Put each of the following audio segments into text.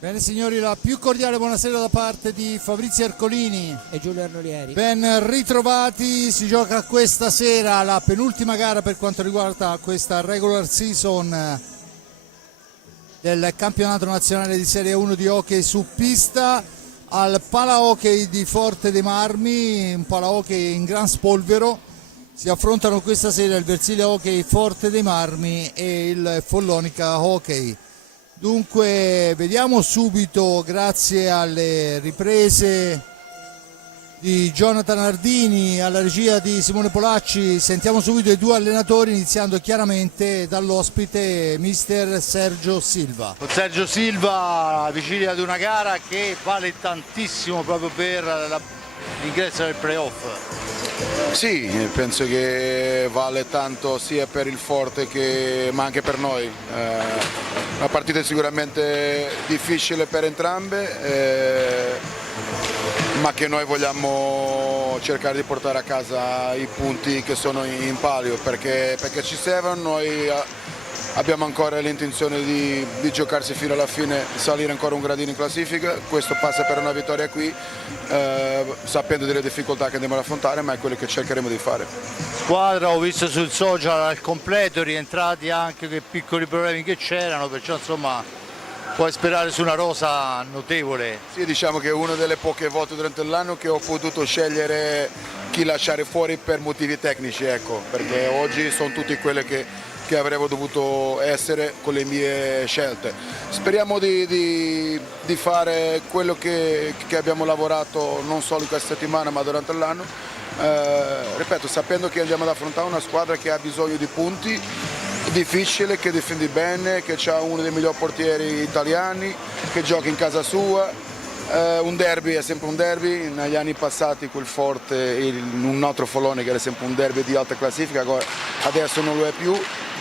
Bene signori, la più cordiale buonasera da parte di Fabrizio Ercolini e Giulio Arnolieri. Ben ritrovati, si gioca questa sera la penultima gara per quanto riguarda questa regular season del campionato nazionale di Serie 1 di hockey su pista al Pala Hockey di Forte dei Marmi, un Pala Hockey in gran spolvero. Si affrontano questa sera il Versilia Hockey Forte dei Marmi e il Follonica Hockey. Dunque vediamo subito, grazie alle riprese di Jonathan Ardini, alla regia di Simone Polacci, sentiamo subito i due allenatori, iniziando chiaramente dall'ospite mister Sergio Silva. Sergio Silva, alla vigilia di una gara che vale tantissimo proprio per l'ingresso nel playoff. Sì, penso che vale tanto sia per il Forte ma anche per noi. Una partita sicuramente difficile per entrambe, ma che noi vogliamo cercare di portare a casa i punti che sono in palio, perché ci servono. Noi abbiamo ancora l'intenzione di giocarsi fino alla fine, salire ancora un gradino in classifica. Questo passa per una vittoria qui, sapendo delle difficoltà che andiamo ad affrontare, ma è quello che cercheremo di fare. Squadra, ho visto sul social al completo, rientrati anche quei piccoli problemi che c'erano, perciò insomma puoi sperare su una rosa notevole. Sì, diciamo che è una delle poche volte durante l'anno che ho potuto scegliere chi lasciare fuori per motivi tecnici, ecco, perché oggi sono tutti quelle che avremmo dovuto essere con le mie scelte. Speriamo di fare quello che abbiamo lavorato non solo in questa settimana ma durante l'anno, ripeto, sapendo che andiamo ad affrontare una squadra che ha bisogno di punti, difficile, che difende bene, che ha uno dei migliori portieri italiani, che gioca in casa sua. Un derby è sempre un derby, negli anni passati quel Forte, un altro Follonica che era sempre un derby di alta classifica, adesso non lo è più,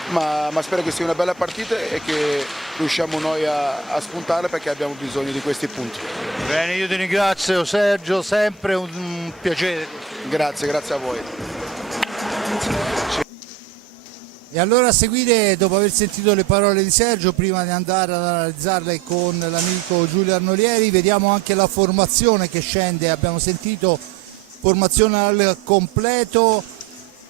ma spero che sia una bella partita e che riusciamo noi a spuntare, perché abbiamo bisogno di questi punti. Bene, io ti ringrazio Sergio, sempre un piacere. Grazie a voi. E allora a seguire, dopo aver sentito le parole di Sergio, prima di andare ad analizzarle con l'amico Giulio Arnolieri, vediamo anche la formazione che scende. Abbiamo sentito formazione al completo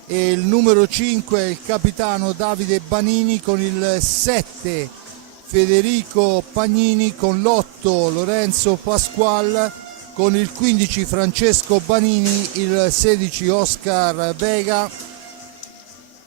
e il numero 5 è il capitano Davide Banini, con il 7 Federico Pagnini, con l'8 Lorenzo Pasqual, con il 15 Francesco Banini, il 16 Oscar Vega,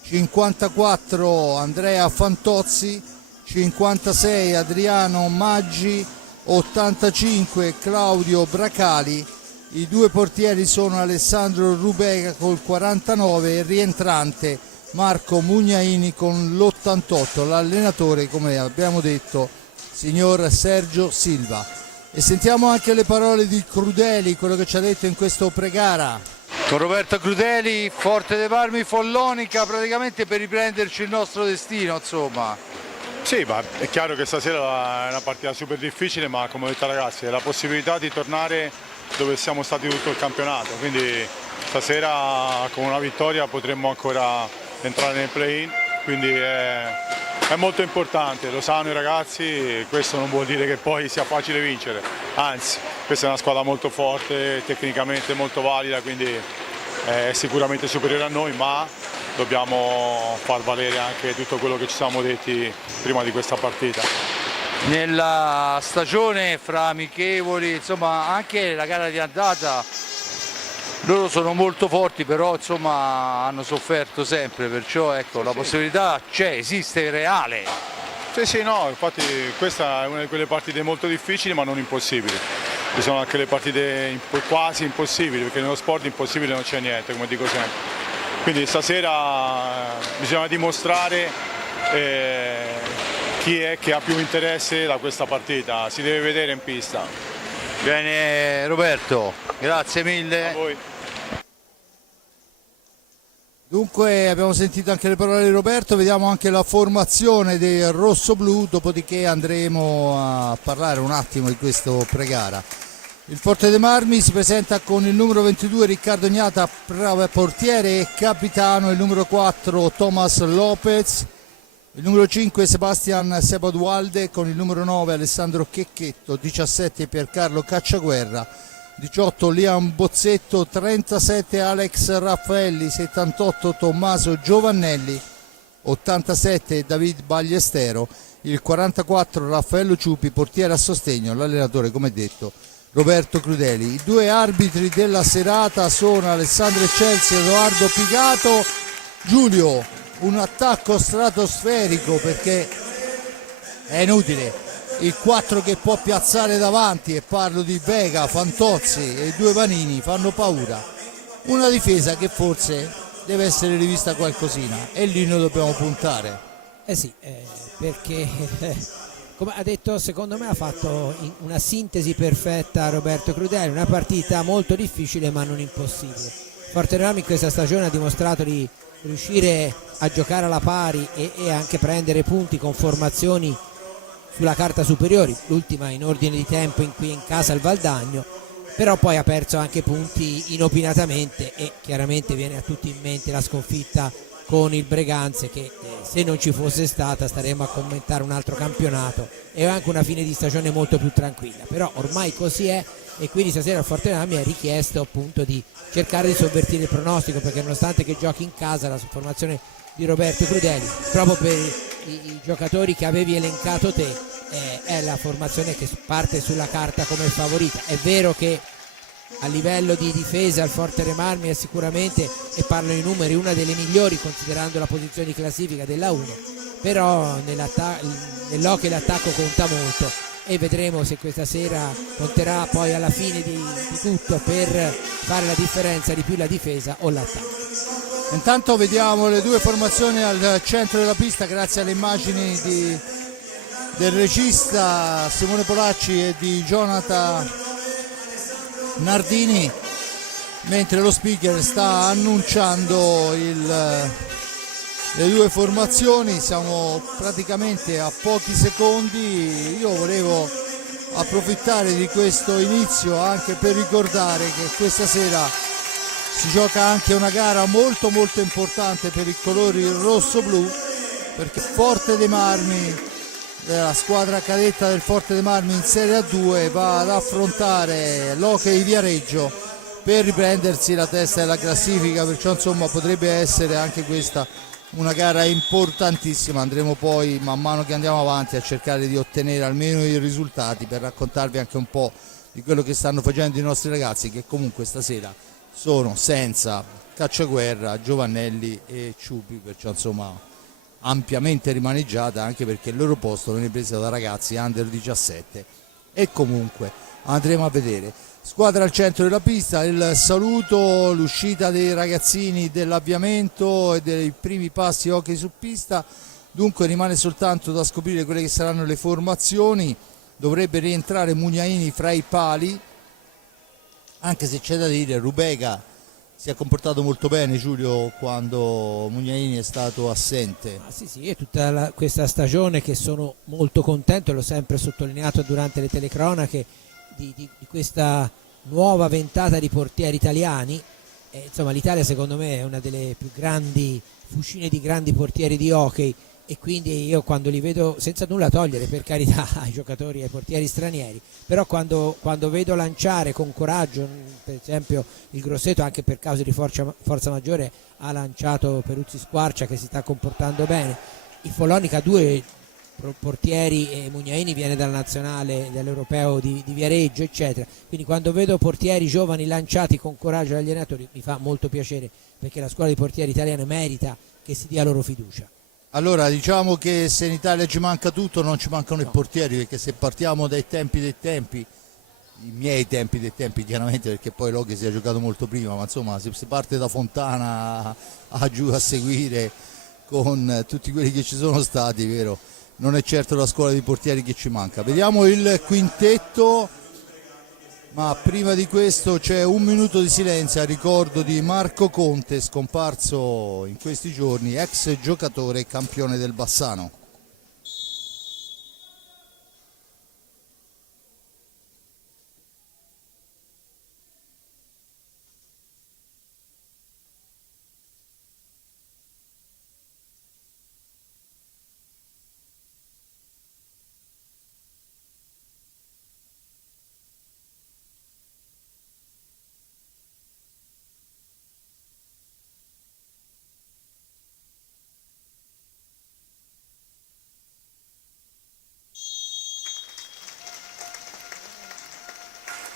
54 Andrea Fantozzi, 56 Adriano Maggi, 85 Claudio Bracali. I due portieri sono Alessandro Rubega col 49 e rientrante Marco Mugnaini con l'88. L'allenatore, come abbiamo detto, signor Sergio Silva. E sentiamo anche le parole di Crudeli, quello che ci ha detto in questo pregara. Con Roberto Crudeli, Forte dei Marmi, Follonica, praticamente per riprenderci il nostro destino, insomma. Sì, ma è chiaro che stasera è una partita super difficile, ma come ho detto ai ragazzi, è la possibilità di tornare dove siamo stati tutto il campionato, quindi stasera con una vittoria potremmo ancora entrare nel play-in, quindi è molto importante, lo sanno i ragazzi. Questo non vuol dire che poi sia facile vincere, anzi questa è una squadra molto forte, tecnicamente molto valida, quindi è sicuramente superiore a noi, ma dobbiamo far valere anche tutto quello che ci siamo detti prima di questa partita. Nella stagione fra amichevoli, insomma anche la gara di andata, loro sono molto forti, però insomma hanno sofferto sempre, perciò ecco, la possibilità c'è, esiste, è reale. Sì, no, infatti questa è una di quelle partite molto difficili ma non impossibili. Ci sono anche le partite quasi impossibili, perché nello sport impossibile non c'è niente, come dico sempre. Quindi stasera bisogna dimostrare chi è che ha più interesse da questa partita, si deve vedere in pista. Bene Roberto, grazie mille. A voi. Dunque abbiamo sentito anche le parole di Roberto, vediamo anche la formazione del rosso-blu, dopodiché andremo a parlare un attimo di questo pregara. Il Forte dei Marmi si presenta con il numero 22 Riccardo Gnata, portiere e capitano, il numero 4 Thomas Lopez, il numero 5 Sebastian Sebadwalde, con il numero 9 Alessandro Checchetto, 17 Piercarlo Cacciaguerra, 18 Liam Bozzetto, 37 Alex Raffaelli, 78 Tommaso Giovannelli, 87 David Bagliestero, il 44 Raffaello Ciupi, portiere a sostegno, l'allenatore come detto Roberto Crudeli. I due arbitri della serata sono Alessandro Eccelsi e Edoardo Pigato. Giulio, un attacco stratosferico, perché è inutile, il 4 che può piazzare davanti, e parlo di Vega, Fantozzi e i due Vanini, fanno paura. Una difesa che forse deve essere rivista qualcosina, e lì noi dobbiamo puntare. Sì, perché come ha detto, secondo me ha fatto una sintesi perfetta Roberto Crudeli, una partita molto difficile ma non impossibile. Forteram in questa stagione ha dimostrato di riuscire a giocare alla pari e anche prendere punti con formazioni sulla carta superiori, l'ultima in ordine di tempo qui in casa al Valdagno, però poi ha perso anche punti inopinatamente, e chiaramente viene a tutti in mente la sconfitta con il Breganze, che se non ci fosse stata staremmo a commentare un altro campionato e anche una fine di stagione molto più tranquilla, però ormai così è, e quindi stasera il Forteram mi ha richiesto appunto di cercare di sovvertire il pronostico, perché nonostante che giochi in casa, la formazione di Roberto Crudeli, proprio per i giocatori che avevi elencato te, è la formazione che parte sulla carta come favorita. È vero che a livello di difesa il Forteram è sicuramente, e parlo in numeri, una delle migliori considerando la posizione di classifica della 1, però nell'hockey l'attacco conta molto, e vedremo se questa sera conterà poi alla fine di tutto per fare la differenza di più la difesa o l'attacco. Intanto vediamo le due formazioni al centro della pista grazie alle immagini del regista Simone Polacci e di Jonathan Nardini, mentre lo speaker sta annunciando le due formazioni. Siamo praticamente a pochi secondi. Io volevo approfittare di questo inizio anche per ricordare che questa sera si gioca anche una gara molto molto importante per i colori rosso-blu, perché Forte dei Marmi, la squadra cadetta del Forte dei Marmi in Serie A2, va ad affrontare l'Hockey Viareggio per riprendersi la testa della classifica, perciò insomma potrebbe essere anche questa una gara importantissima. Andremo poi man mano che andiamo avanti a cercare di ottenere almeno i risultati per raccontarvi anche un po' di quello che stanno facendo i nostri ragazzi, che comunque stasera sono senza Cacciaguerra, Giovannelli e Ciupi, perciò insomma ampiamente rimaneggiata, anche perché il loro posto viene preso da ragazzi under 17, e comunque andremo a vedere. Squadra al centro della pista, il saluto, l'uscita dei ragazzini dell'avviamento e dei primi passi hockey su pista. Dunque rimane soltanto da scoprire quelle che saranno le formazioni. Dovrebbe rientrare Mugnaini fra i pali, anche se c'è da dire Rubega si è comportato molto bene, Giulio, quando Mugnaini è stato assente. Sì, è tutta questa stagione che sono molto contento, l'ho sempre sottolineato durante le telecronache, di questa nuova ventata di portieri italiani. Insomma, l'Italia secondo me è una delle più grandi fucine di grandi portieri di hockey, e quindi io quando li vedo, senza nulla togliere per carità ai giocatori e ai portieri stranieri, però quando vedo lanciare con coraggio, per esempio il Grosseto anche per causa di forza maggiore ha lanciato Peruzzi Squarcia che si sta comportando bene, il Follonica due portieri, e Mugnaini viene dalla nazionale dell'europeo di Viareggio eccetera, quindi quando vedo portieri giovani lanciati con coraggio dagli allenatori mi fa molto piacere, perché la scuola di portieri italiana merita che si dia loro fiducia. Allora diciamo che se in Italia ci manca tutto non ci mancano i portieri, perché se partiamo dai tempi dei tempi, i miei tempi dei tempi chiaramente, perché poi l'hockey si è giocato molto prima, ma insomma se si parte da Fontana a giù a seguire con tutti quelli che ci sono stati, vero, non è certo la scuola di portieri che ci manca. Vediamo il quintetto, ma prima di questo c'è un minuto di silenzio a ricordo di Marco Conte, scomparso in questi giorni, ex giocatore e campione del Bassano.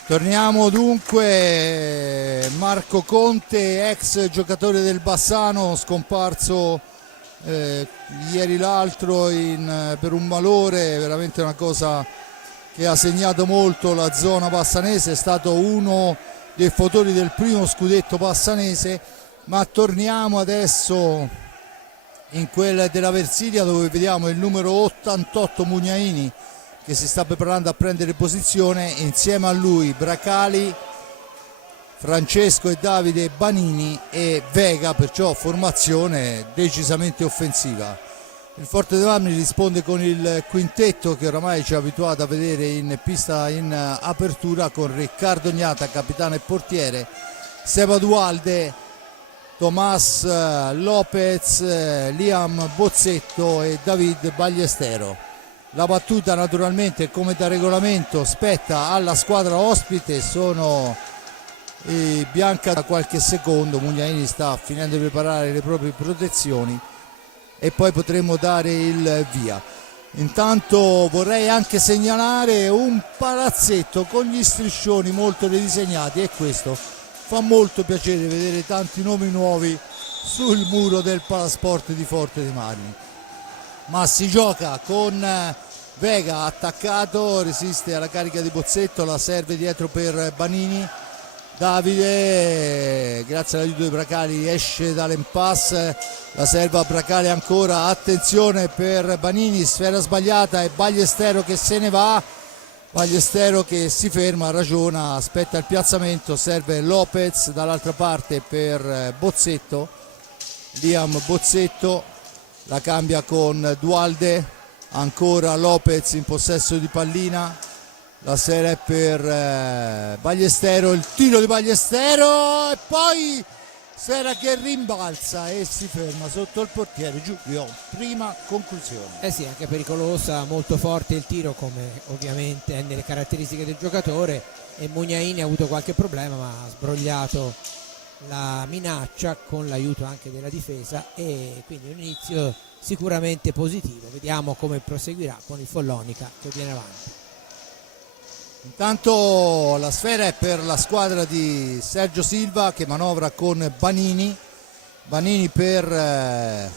Torniamo dunque, Marco Conte, ex giocatore del Bassano, scomparso ieri l'altro per un malore, veramente una cosa che ha segnato molto la zona bassanese, è stato uno dei fautori del primo scudetto bassanese. Ma torniamo adesso in quella della Versilia, dove vediamo il numero 88 Mugnaini che si sta preparando a prendere posizione, insieme a lui Bracali, Francesco e Davide Banini e Vega, perciò formazione decisamente offensiva. Il Forte dei Marmi risponde con il quintetto che oramai ci ha abituato a vedere in pista in apertura, con Riccardo Gnata capitano e portiere, Seba Dualde, Tomás Lopez, Liam Bozzetto e David Bagliestero. La battuta naturalmente, come da regolamento, spetta alla squadra ospite, sono bianca da qualche secondo, Mugnaini sta finendo di preparare le proprie protezioni e poi potremo dare il via. Intanto vorrei anche segnalare un palazzetto con gli striscioni molto ridisegnati, e questo fa molto piacere, vedere tanti nomi nuovi sul muro del Palasport di Forte dei Marmi. Ma si gioca con Vega attaccato, resiste alla carica di Bozzetto, la serve dietro per Banini. Davide, grazie all'aiuto di Bracali, esce dall'impasse, la serve a Bracali ancora, attenzione per Banini, sfera sbagliata e Bagliestero che se ne va. Bagliestero che si ferma, ragiona, aspetta il piazzamento, serve Lopez dall'altra parte per Bozzetto, Liam Bozzetto, la cambia con Dualde, ancora Lopez in possesso di pallina, la serie è per Bagliestero, il tiro di Bagliestero e poi Sfera che rimbalza e si ferma sotto il portiere. Giulio, prima conclusione. Sì, anche pericolosa, molto forte il tiro, come ovviamente è nelle caratteristiche del giocatore, e Mugnaini ha avuto qualche problema ma ha sbrogliato la minaccia con l'aiuto anche della difesa, e quindi un inizio sicuramente positivo. Vediamo come proseguirà con il Follonica che viene avanti. Intanto la sfera è per la squadra di Sergio Silva che manovra con Banini per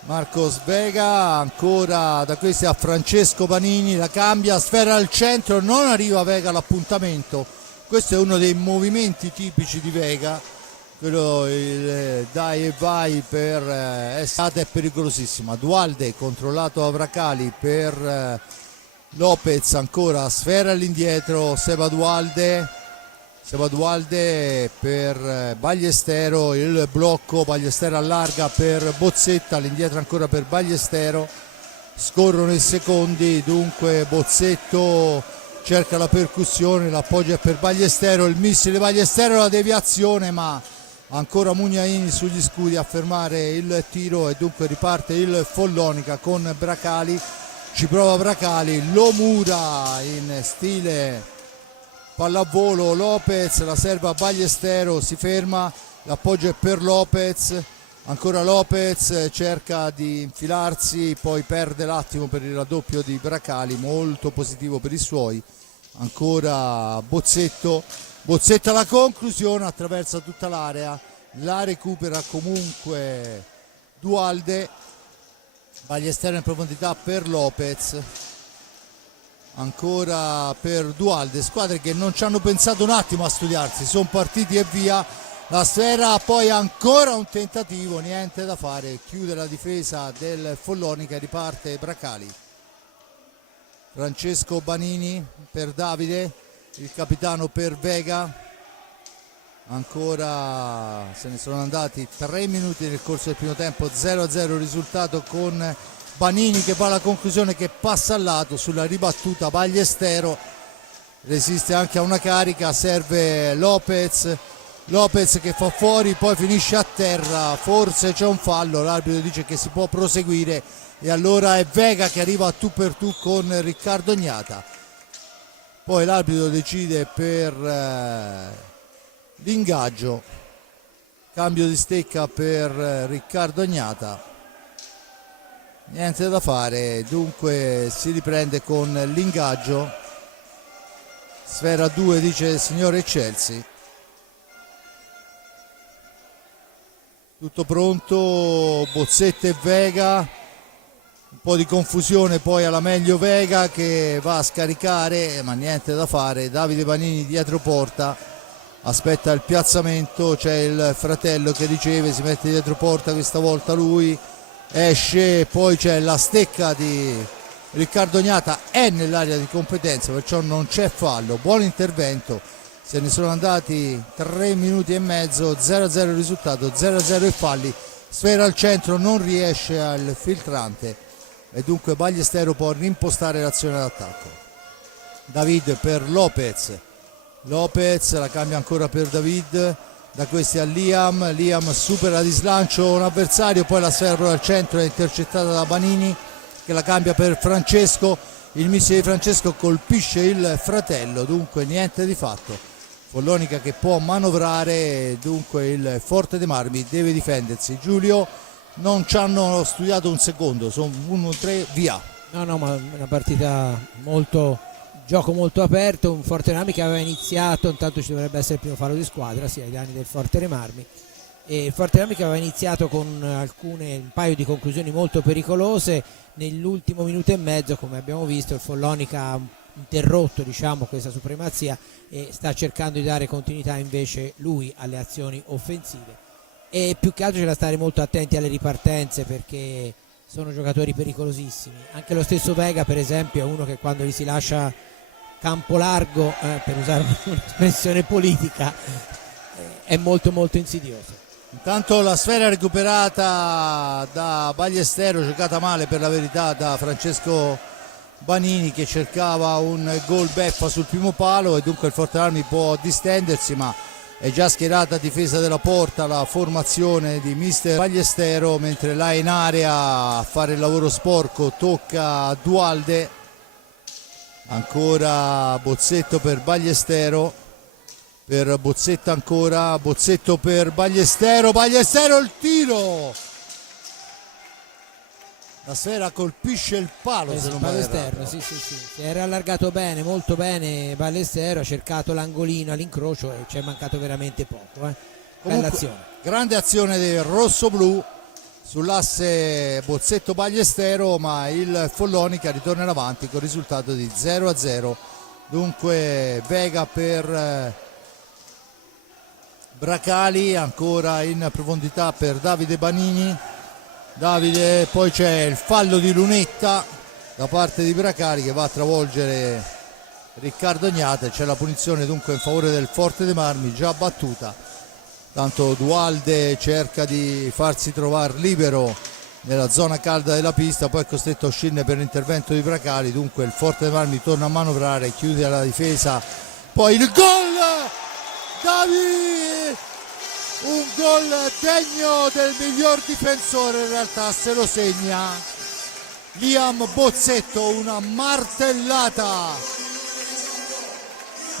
Marcos Vega, ancora da questi a Francesco Banini, la cambia, sfera al centro, non arriva Vega all'appuntamento. Questo è uno dei movimenti tipici di Vega, quello il dai e vai per Essata, è pericolosissima. Dualde controllato da Bracali per Lopez, ancora sfera all'indietro, Seba Dualde per Bagliestero, il blocco, Bagliestero allarga per Bozzetta, all'indietro ancora per Bagliestero, scorrono i secondi, dunque Bozzetto cerca la percussione, l'appoggio è per Bagliestero, il missile Bagliestero, la deviazione, ma ancora Mugnaini sugli scudi a fermare il tiro e dunque riparte il Follonica con Bracali. Ci prova Bracali, lo mura in stile pallavolo Lopez, la serve a Bagliestero, si ferma, l'appoggio è per Lopez, ancora Lopez cerca di infilarsi, poi perde l'attimo per il raddoppio di Bracali, molto positivo per i suoi. Ancora Bozzetto alla conclusione, attraversa tutta l'area, la recupera comunque Dualde. Bagliestero in profondità per Lopez, ancora per Dualde, squadre che non ci hanno pensato un attimo a studiarsi, sono partiti e via. La sfera, poi ancora un tentativo, niente da fare, chiude la difesa del Follonica, riparte Bracali. Francesco Banini per Davide, il capitano per Vega, ancora se ne sono andati 3 minuti nel corso del primo tempo, 0-0 risultato, con Banini che va alla conclusione, che passa al lato sulla ribattuta. Bagliestero resiste anche a una carica, serve Lopez che fa fuori, poi finisce a terra, forse c'è un fallo, l'arbitro dice che si può proseguire e allora è Vega che arriva a tu per tu con Riccardo Gnata, poi l'arbitro decide per l'ingaggio, cambio di stecca per Riccardo Gnata, niente da fare, dunque si riprende con l'ingaggio. Sfera 2 dice il signor Eccelsi. Tutto pronto, Bozzetto e Vega, un po' di confusione poi alla meglio Vega che va a scaricare, ma niente da fare. Davide Banini dietro porta, aspetta il piazzamento, c'è il fratello che riceve, si mette dietro porta questa volta lui, esce, poi c'è la stecca di Riccardo Gnata, è nell'area di competenza, perciò non c'è fallo. Buon intervento, se ne sono andati 3 minuti e mezzo, 0-0 il risultato, 0-0 i falli. Sfera al centro, non riesce al filtrante e dunque Ballestero può rimpostare l'azione d'attacco. David per Lopez, la cambia ancora per David, da questi a Liam supera di slancio un avversario, poi la sfera al centro è intercettata da Banini che la cambia per Francesco, il missile di Francesco colpisce il fratello, dunque niente di fatto. Follonica che può manovrare, dunque il Forte dei Marmi deve difendersi. Giulio, non ci hanno studiato un secondo, sono 1-3 via. No, ma una partita gioco molto aperto, un Forte dei Marmi che aveva iniziato, intanto ci dovrebbe essere il primo fallo di squadra, sì, ai danni del Forte dei Marmi. E il Forte dei Marmi che aveva iniziato con un paio di conclusioni molto pericolose, nell'ultimo minuto e mezzo, come abbiamo visto, il Follonica ha interrotto, diciamo, questa supremazia e sta cercando di dare continuità invece lui alle azioni offensive. E più che altro c'è da stare molto attenti alle ripartenze perché sono giocatori pericolosissimi. Anche lo stesso Vega, per esempio, è uno che quando gli si lascia campo largo, per usare un'espressione politica, è molto molto insidioso. Intanto la sfera recuperata da Ballestero, giocata male per la verità da Francesco Banini che cercava un gol beffa sul primo palo e dunque il Forte Armi può distendersi, ma è già schierata a difesa della porta la formazione di mister Ballestero, mentre là in area a fare il lavoro sporco tocca a Dualde. Ancora Bozzetto per Ballestero, per Bozzetto ancora, Bozzetto per Ballestero il tiro, la sfera colpisce il palo, se non vado errato. Sì, si era allargato bene, molto bene Ballestero, ha cercato l'angolino all'incrocio e ci è mancato veramente poco. Bella azione. Grande azione del rosso-blu sull'asse Bozzetto Ballestero, ma il Follonica ritorna in avanti con il risultato di 0-0. Dunque Vega per Bracali, ancora in profondità per Davide Banini. Davide, poi c'è il fallo di lunetta da parte di Bracali che va a travolgere Riccardo Gnata, c'è la punizione dunque in favore del Forte dei Marmi già battuta. Tanto Dualde cerca di farsi trovare libero nella zona calda della pista, poi è costretto a uscirne per l'intervento di Bracali, dunque il Forte dei Marmi torna a manovrare, chiude la difesa, poi il gol! Davide! Un gol degno del miglior difensore, in realtà se lo segna Liam Bozzetto, una martellata,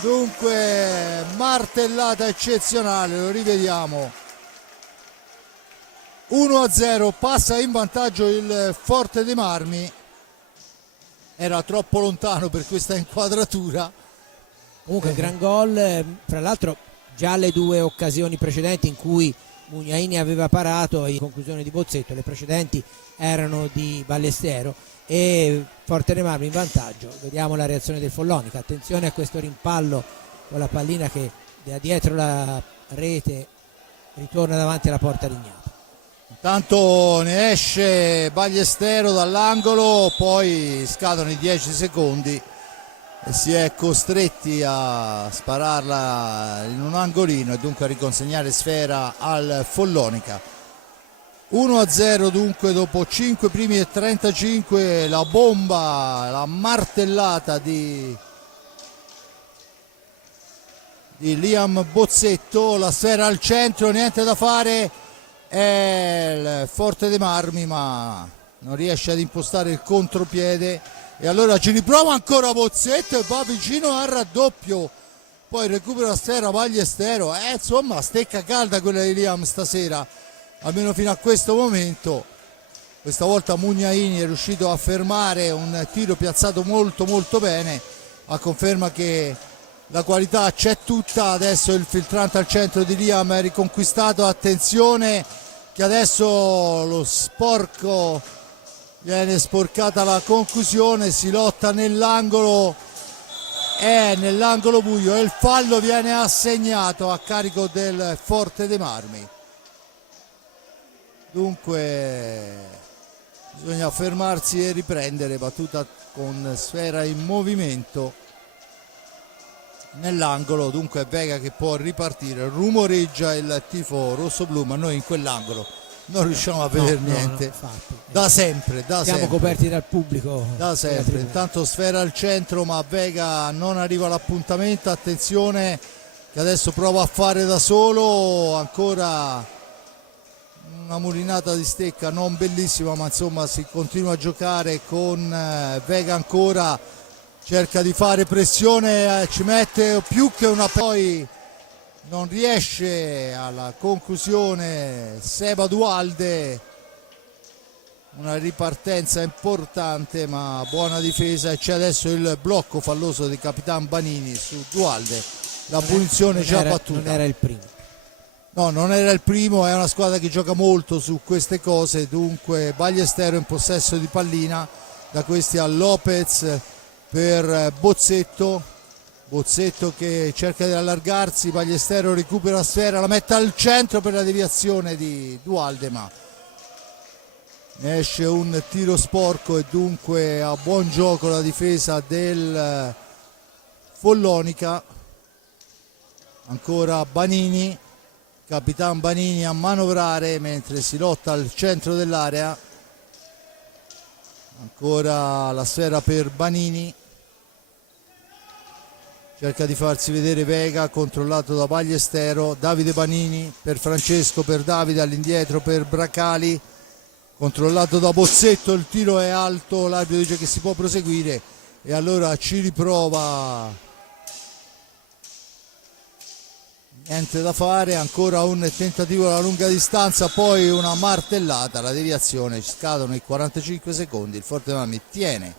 dunque martellata eccezionale, lo rivediamo. 1-0, passa in vantaggio il Forte dei Marmi, era troppo lontano per questa inquadratura. Comunque gran gol, fra l'altro già le due occasioni precedenti in cui Mugnaini aveva parato in conclusione di Bozzetto, le precedenti erano di Ballestero e Forte dei Marmi in vantaggio. Vediamo la reazione del Follonica, attenzione a questo rimpallo con la pallina che da dietro la rete ritorna davanti alla porta Rignata. Intanto ne esce Ballestero dall'angolo, poi scadono i 10 secondi e si è costretti a spararla in un angolino e dunque a riconsegnare sfera al Follonica. 1-0 dunque dopo 5 primi e 35, la bomba, la martellata di Liam Bozzetto, la sfera al centro, niente da fare, è il Forte dei Marmi ma non riesce ad impostare il contropiede. E allora ci riprova ancora Bozzetto e va vicino al raddoppio, poi recupera la sfera Ballestero, insomma stecca calda quella di Liam stasera, almeno fino a questo momento. Questa volta Mugnaini è riuscito a fermare un tiro piazzato molto molto bene, a conferma che la qualità c'è tutta. Adesso il filtrante al centro di Liam è riconquistato, attenzione che adesso lo sporco, viene sporcata la conclusione, si lotta nell'angolo, è nell'angolo buio e il fallo viene assegnato a carico del Forte dei Marmi. Dunque bisogna fermarsi e riprendere, battuta con Sfera in movimento nell'angolo, dunque Vega che può ripartire, rumoreggia il tifo rosso-blu, ma noi in quell'angolo non riusciamo a vedere niente. Infatti, da sempre siamo coperti dal pubblico da sempre. Intanto Sfera al centro, ma Vega non arriva all'appuntamento, attenzione che adesso prova a fare da solo, ancora una mulinata di stecca non bellissima, ma insomma si continua a giocare con Vega, ancora cerca di fare pressione, ci mette più che una, poi non riesce alla conclusione Seba Dualde, una ripartenza importante ma buona difesa, e c'è adesso il blocco falloso di Capitan Banini su Dualde, la punizione già battuta. Non era il primo. No, non era il primo, è una squadra che gioca molto su queste cose, dunque Ballestero in possesso di pallina, da questi a Lopez per Bozzetto che cerca di allargarsi, Ballestero recupera la sfera, la mette al centro per la deviazione di Dualde, ma ne esce un tiro sporco e dunque a buon gioco la difesa del Follonica. Ancora Banini, Capitan Banini a manovrare mentre si lotta al centro dell'area, ancora la sfera per Banini, cerca di farsi vedere Vega, controllato da Ballestero, Davide Banini per Francesco, per Davide, all'indietro per Bracali, controllato da Bozzetto, il tiro è alto, l'arbitro dice che si può proseguire e allora ci riprova. Niente da fare, ancora un tentativo alla lunga distanza, poi una martellata, la deviazione, scadono i 45 secondi, il Forte Marmi tiene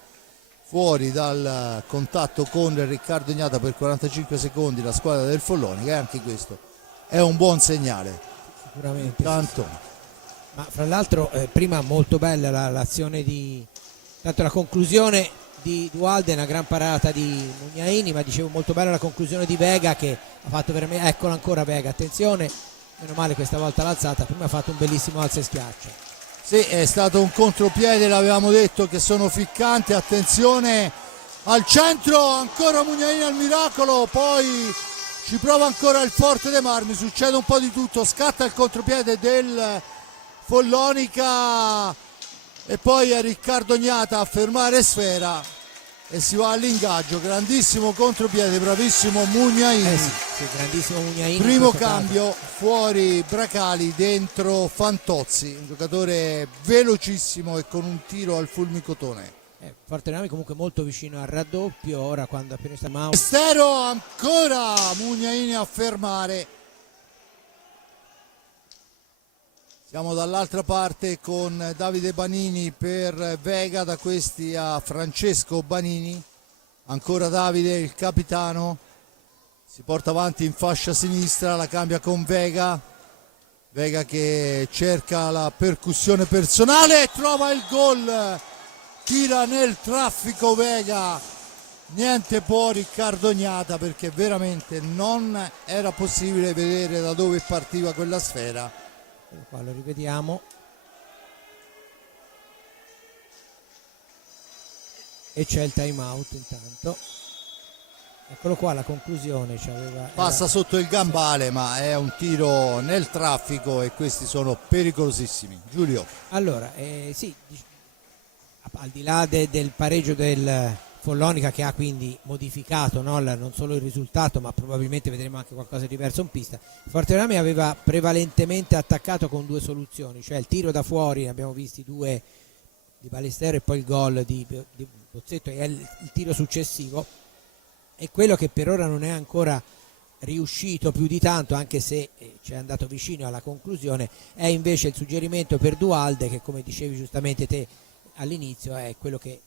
fuori dal contatto con Riccardo Ignata per 45 secondi la squadra del Follonica, e anche questo è un buon segnale. Sicuramente. Intanto, ma fra l'altro prima molto bella l'azione di, tanto la conclusione di Dualde, una gran parata di Mugnaini, ma dicevo molto bella la conclusione di Vega che ha fatto veramente, eccola ancora Vega, attenzione, meno male questa volta l'alzata, prima ha fatto un bellissimo alzo e schiaccio. sì, è stato un contropiede, l'avevamo detto che sono ficcanti, attenzione al centro, ancora Mugnaini al miracolo, poi ci prova ancora il Forte dei Marmi, succede un po' di tutto, scatta il contropiede del Follonica e poi è Riccardo Ignata a fermare Sfera e si va all'ingaggio, grandissimo contropiede, bravissimo Mugnaini. Sì, grandissimo Mugnaini. Primo cambio, fuori Bracali, dentro Fantozzi, un giocatore velocissimo e con un tiro al fulmicotone. Forte Marmi comunque molto vicino al raddoppio, ora quando appena sta Mau. Estero, ancora Mugnaini a fermare. Siamo dall'altra parte con Davide Banini per Vega, da questi a Francesco Banini, ancora Davide il capitano, si porta avanti in fascia sinistra, la cambia con Vega, Vega che cerca la percussione personale e trova il gol, tira nel traffico Vega, niente può Riccardo Ignata perché veramente non era possibile vedere da dove partiva quella sfera. Qua lo rivediamo e c'è il time out intanto, eccolo qua la conclusione, passa sotto il gambale ma è un tiro nel traffico e questi sono pericolosissimi. Giulio, allora sì, al di là del pareggio del Follonica che ha quindi modificato non solo il risultato ma probabilmente vedremo anche qualcosa di diverso in pista, Forte Marmi aveva prevalentemente attaccato con due soluzioni, cioè il tiro da fuori, ne abbiamo visti due di Ballestero e poi il gol di Bozzetto e il tiro successivo, e quello che per ora non è ancora riuscito più di tanto, anche se ci è andato vicino alla conclusione, è invece il suggerimento per Dualde che, come dicevi giustamente te all'inizio, è quello che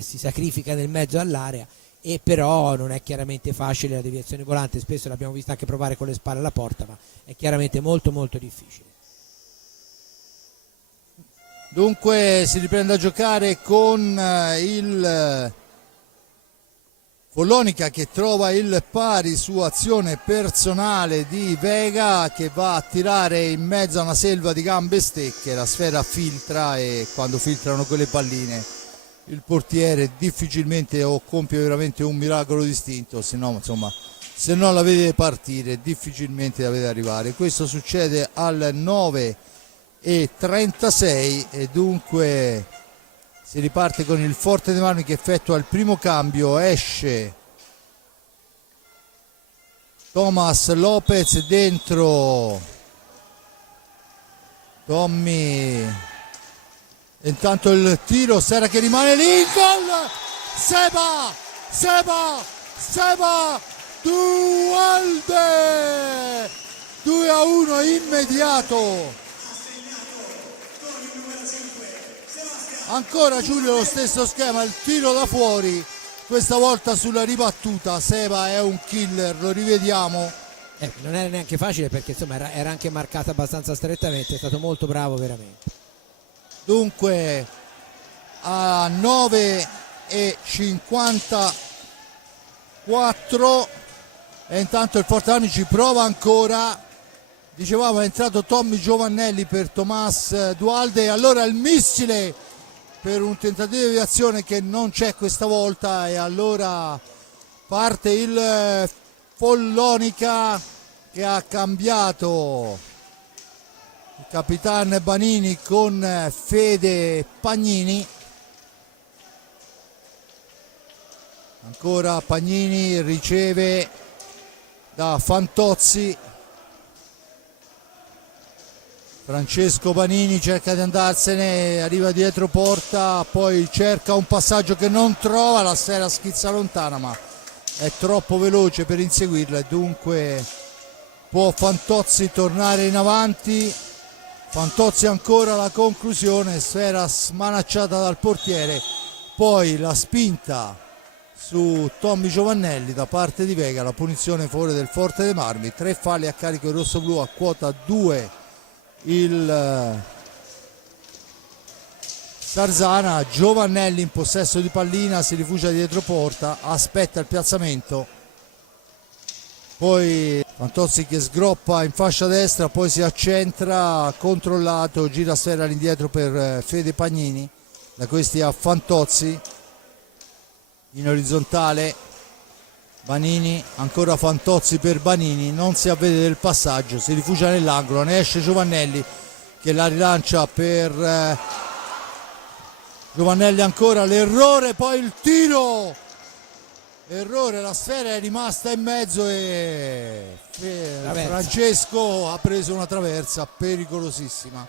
si sacrifica nel mezzo all'area e però non è chiaramente facile la deviazione volante, spesso l'abbiamo vista anche provare con le spalle alla porta, ma è chiaramente molto molto difficile. Dunque si riprende a giocare con il Follonica che trova il pari su azione personale di Vega, che va a tirare in mezzo a una selva di gambe stecche, la sfera filtra e quando filtrano quelle palline il portiere difficilmente o compie veramente un miracolo distinto, se no insomma, se non la vede partire difficilmente la vede arrivare. Questo succede al 9:36 e dunque si riparte con il Forte dei Marmi che effettua il primo cambio. Esce Thomas Lopez, dentro Tommy, intanto il tiro, Sera che rimane lì, il gol, Seba Dualde, 2-1 immediato. Ancora Giulio lo stesso schema, il tiro da fuori, questa volta sulla ribattuta. Seba è un killer, lo rivediamo. Non era neanche facile perché insomma era anche marcata abbastanza strettamente, è stato molto bravo veramente. Dunque a 9:54 e intanto il Forte Armi ci prova ancora. Dicevamo è entrato Tommy Giovannelli per Tomás Dualde, allora il missile per un tentativo di azione che non c'è questa volta e allora parte il Follonica che ha cambiato il capitano Banini con Fede Pagnini. Ancora Pagnini riceve da Fantozzi, Francesco Banini cerca di andarsene, arriva dietro porta, poi cerca un passaggio che non trova, la sfera schizza lontana ma è troppo veloce per inseguirla e dunque può Fantozzi tornare in avanti. Fantozzi ancora la conclusione, sfera smanacciata dal portiere, poi la spinta su Tommy Giovannelli da parte di Vega, la punizione a favore del Forte dei Marmi, 3 falli a carico del rossoblu, a quota 2 il Sarzana. Giovannelli in possesso di pallina, si rifugia dietro porta, aspetta il piazzamento, poi Fantozzi che sgroppa in fascia destra, poi si accentra, controllato, gira sfera all'indietro per Fede Pagnini, da questi a Fantozzi in orizzontale, Banini, ancora Fantozzi per Banini, non si avvede del passaggio, si rifugia nell'angolo, ne esce Giovannelli che la rilancia per Giovannelli, ancora l'errore, poi il tiro, errore, la sfera è rimasta in mezzo e Francesco ha preso una traversa pericolosissima.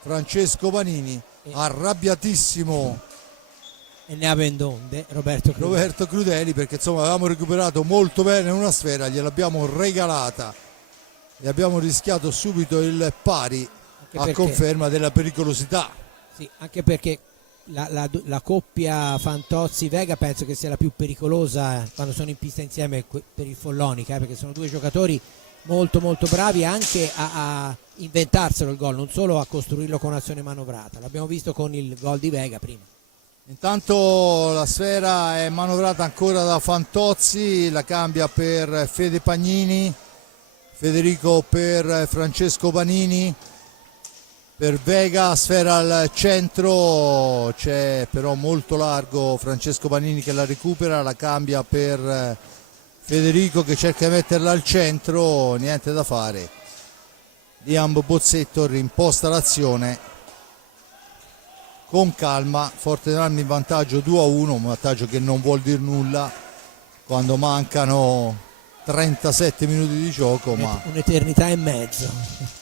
Francesco Banini arrabbiatissimo e ne ha vendonde Roberto Crudeli perché insomma avevamo recuperato molto bene una sfera, gliel'abbiamo regalata e abbiamo rischiato subito il pari, a conferma della pericolosità. Sì, anche perché la coppia Fantozzi-Vega penso che sia la più pericolosa quando sono in pista insieme per il Follonica, perché sono due giocatori molto molto bravi anche a inventarselo il gol, non solo a costruirlo con azione manovrata. L'abbiamo visto con il gol di Vega prima. Intanto la sfera è manovrata ancora da Fantozzi, la cambia per Fede Pagnini, Federico per Francesco Banini, per Vega, sfera al centro, c'è però molto largo Francesco Banini che la recupera, la cambia per Federico che cerca di metterla al centro, niente da fare. Liam Bozzetto rimposta l'azione con calma, Forte dei Marmi in vantaggio 2-1, un vantaggio che non vuol dire nulla quando mancano 37 minuti di gioco, ma un'eternità e mezzo,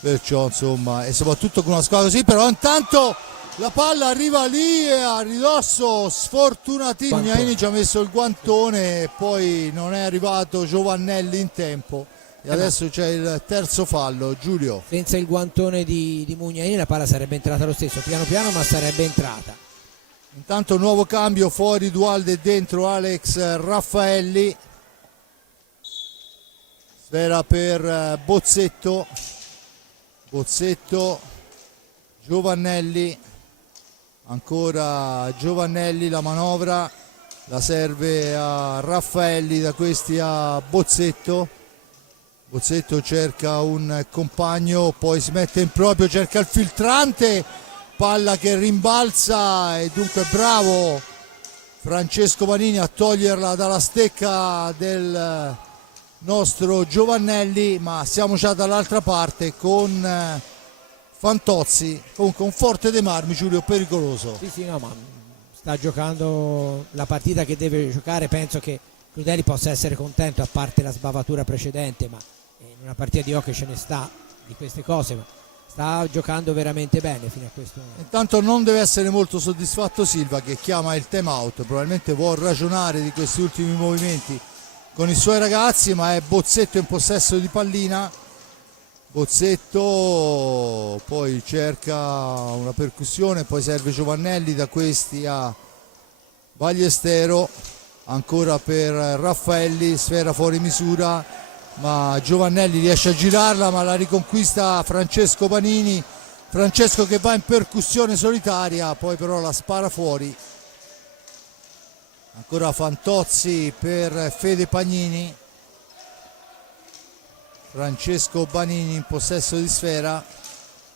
perciò insomma, e soprattutto con una squadra così. Però intanto la palla arriva lì e a ridosso sfortunatissimo Mugnaini ci ha messo il guantone e poi non è arrivato Giovannelli in tempo e adesso c'è il terzo fallo. Giulio, senza il guantone di Mugnaini la palla sarebbe entrata lo stesso, piano piano, ma sarebbe entrata. Intanto nuovo cambio, fuori Dualde e dentro Alex Raffaelli. Sfera per Bozzetto, Giovannelli, ancora Giovannelli, la manovra la serve a Raffaelli, da questi a Bozzetto. Bozzetto cerca un compagno, poi si mette in proprio, cerca il filtrante, palla che rimbalza e dunque bravo Francesco Panini a toglierla dalla stecca del nostro Giovannelli, ma siamo già dall'altra parte con Fantozzi, comunque un forte dei marmi, Giulio, pericoloso. Sì, no, ma sta giocando la partita che deve giocare. Penso che Crudeli possa essere contento, a parte la sbavatura precedente, ma in una partita di hockey ce ne sta di queste cose, ma sta giocando veramente bene fino a questo momento. Intanto non deve essere molto soddisfatto Silva, che chiama il time out, probabilmente può ragionare di questi ultimi movimenti con i suoi ragazzi, ma è Bozzetto in possesso di pallina. Bozzetto poi cerca una percussione, poi serve Giovannelli, da questi a Ballestero, ancora per Raffaelli, sfera fuori misura, ma Giovannelli riesce a girarla, ma la riconquista Francesco Panini. Francesco che va in percussione solitaria, poi però la spara fuori. Ancora Fantozzi per Fede Pagnini. Francesco Panini in possesso di sfera,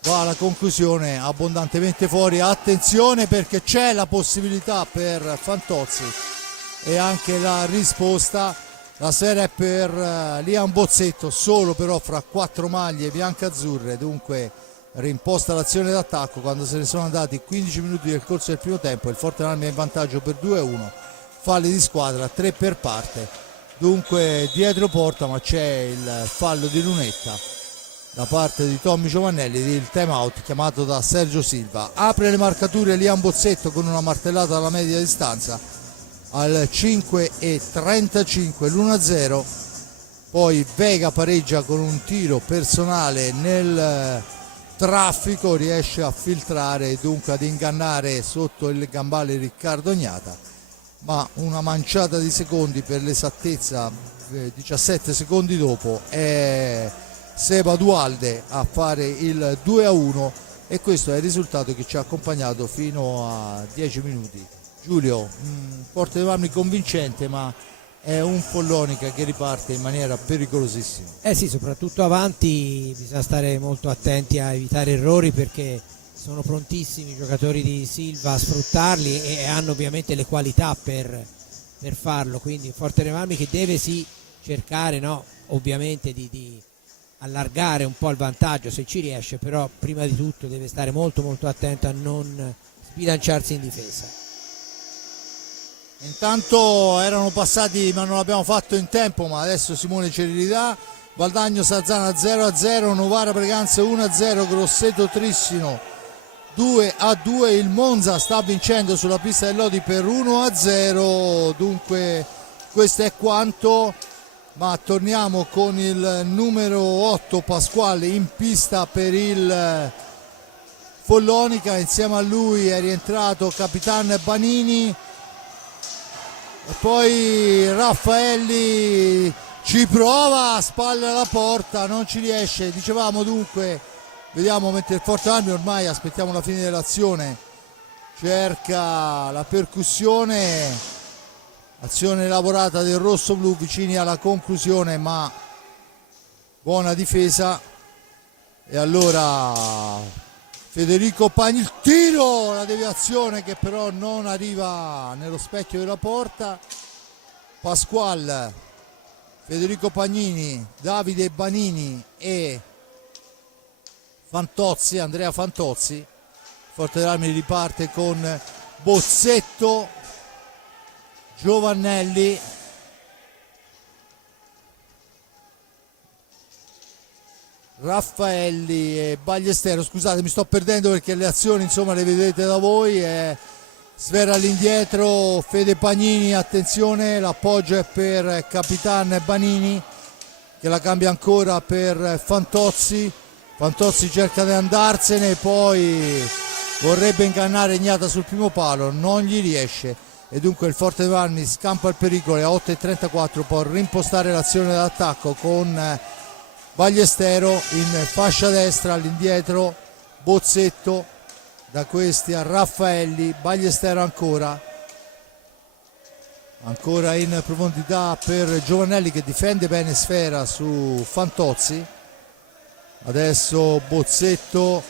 va alla conclusione abbondantemente fuori. Attenzione, perché c'è la possibilità per Fantozzi e anche la risposta. La sfera è per Liam Bozzetto, solo però fra 4 maglie biancazzurre, dunque rimposta l'azione d'attacco quando se ne sono andati 15 minuti nel corso del primo tempo. Il Forte-Marmi è in vantaggio per 2-1, falli di squadra, 3 per parte, dunque dietro porta, ma c'è il fallo di lunetta da parte di Tommy Giovannelli, il time out chiamato da Sergio Silva. Apre le marcature Liam Bozzetto con una martellata alla media distanza al 5:35, l'1-0. Poi Vega pareggia con un tiro personale nel traffico, riesce a filtrare e dunque ad ingannare sotto il gambale Riccardo Ognata, ma una manciata di secondi, per l'esattezza 17 secondi dopo, è Seba Dualde a fare il 2-1 e questo è il risultato che ci ha accompagnato fino a 10 minuti. Giulio, Forte-Marmi convincente, ma è un Follonica che riparte in maniera pericolosissima. Sì, soprattutto avanti bisogna stare molto attenti a evitare errori, perché sono prontissimi i giocatori di Silva a sfruttarli e hanno ovviamente le qualità per farlo, quindi Forte-Marmi che deve cercare, no, ovviamente di allargare un po' il vantaggio se ci riesce, però prima di tutto deve stare molto molto attento a non sbilanciarsi in difesa. Intanto erano passati, ma non l'abbiamo fatto in tempo, ma adesso Simone ce li ridà. Valdagno Sarzana 0-0, Novara Breganze 1-0, Grosseto Trissino 2-2. Il Monza sta vincendo sulla pista del Lodi per 1-0, dunque questo è quanto. Ma torniamo con il numero 8 Pasquale in pista per il Follonica, insieme a lui è rientrato Capitan Banini. E poi Raffaelli ci prova, a spalle alla porta, non ci riesce. Dicevamo dunque, vediamo mentre il Forte-Marmi, ormai aspettiamo la fine dell'azione, cerca la percussione, azione elaborata del rosso-blu, vicini alla conclusione, ma buona difesa. E allora Federico Pagni, il tiro, la deviazione che però non arriva nello specchio della porta. Pasquale, Federico Pagnini, Davide Banini e Fantozzi, Andrea Fantozzi. Forte-Marmi riparte con Bozzetto, Giovannelli, Raffaelli e Ballestero. Scusate, mi sto perdendo perché le azioni insomma le vedete da voi. Sfera all'indietro Fede Pagnini, attenzione, l'appoggio è per Capitan Banini che la cambia ancora per Fantozzi. Fantozzi cerca di andarsene, poi vorrebbe ingannare Ignata sul primo palo, non gli riesce e dunque il Forte dei Marmi scampa il pericolo e a 8:34 può rimpostare l'azione d'attacco con Ballestero in fascia destra, all'indietro Bozzetto, da questi a Raffaelli, Ballestero ancora in profondità per Giovannelli che difende bene sfera su Fantozzi. Adesso Bozzetto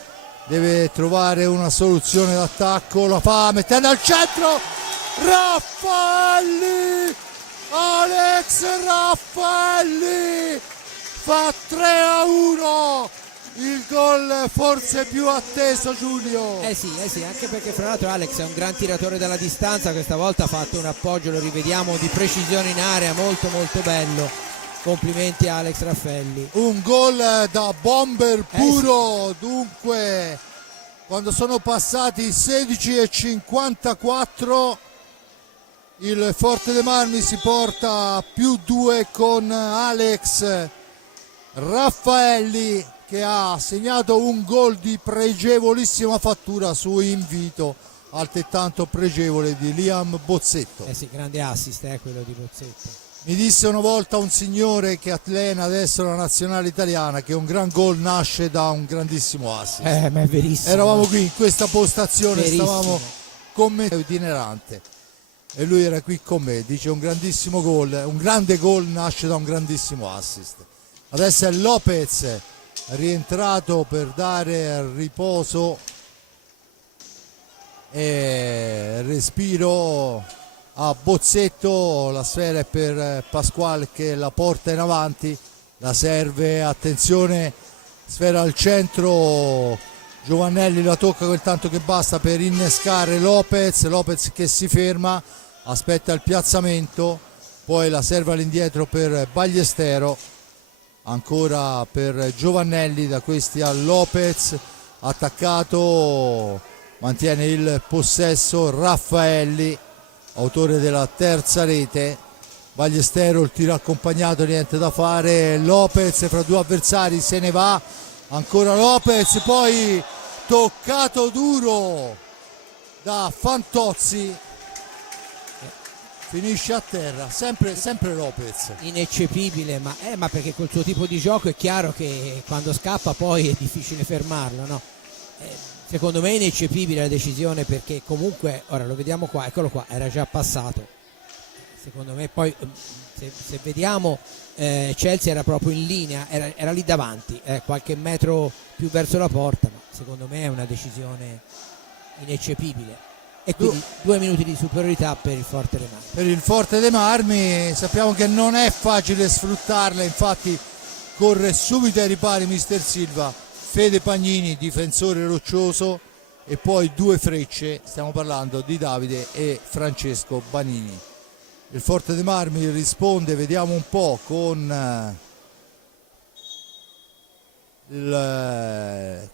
deve trovare una soluzione d'attacco, la fa mettendo al centro Raffaelli, Alex Raffaelli fa 3-1, il gol forse più atteso, Giulio. Sì, anche perché fra l'altro Alex è un gran tiratore dalla distanza, questa volta ha fatto un appoggio, lo rivediamo, di precisione in area, molto molto bello. Complimenti a Alex Raffaelli. Un gol da bomber puro, sì. Dunque quando sono passati 16:54 il Forte dei Marmi si porta a +2 con Alex Raffaelli che ha segnato un gol di pregevolissima fattura su invito altrettanto pregevole di Liam Bozzetto. Sì, grande assist quello di Bozzetto. Mi disse una volta un signore che allena adesso la nazionale italiana che un gran gol nasce da un grandissimo assist. Ma è verissimo. Eravamo qui in questa postazione, verissimo. Stavamo con me itinerante e lui era qui con me, dice un grandissimo gol, un grande gol nasce da un grandissimo assist. Adesso è Lopez rientrato per dare riposo e respiro a Bozzetto, la sfera è per Pasquale che la porta in avanti, la serve, attenzione, sfera al centro, Giovannelli la tocca quel tanto che basta per innescare Lopez che si ferma, aspetta il piazzamento, poi la serve all'indietro per Ballestero, ancora per Giovannelli, da questi a Lopez, attaccato, mantiene il possesso Raffaelli, autore della terza rete. Ballestero, il tiro accompagnato, niente da fare, Lopez fra due avversari se ne va, ancora Lopez, poi toccato duro da Fantozzi, finisce a terra, sempre Lopez. Ineccepibile, ma perché col suo tipo di gioco è chiaro che quando scappa poi è difficile fermarlo, no? Secondo me è ineccepibile la decisione, perché comunque, ora lo vediamo qua, eccolo qua, era già passato. Secondo me poi se vediamo Chelsea era proprio in linea, era lì davanti, qualche metro più verso la porta, ma secondo me è una decisione ineccepibile. E quindi 2 minuti di superiorità per il Forte dei Marmi. Per il Forte dei Marmi sappiamo che non è facile sfruttarla, infatti corre subito ai ripari mister Silva, Fede Pagnini, difensore roccioso, e poi 2 frecce, stiamo parlando di Davide e Francesco Banini. Il Forte dei Marmi risponde, vediamo un po', con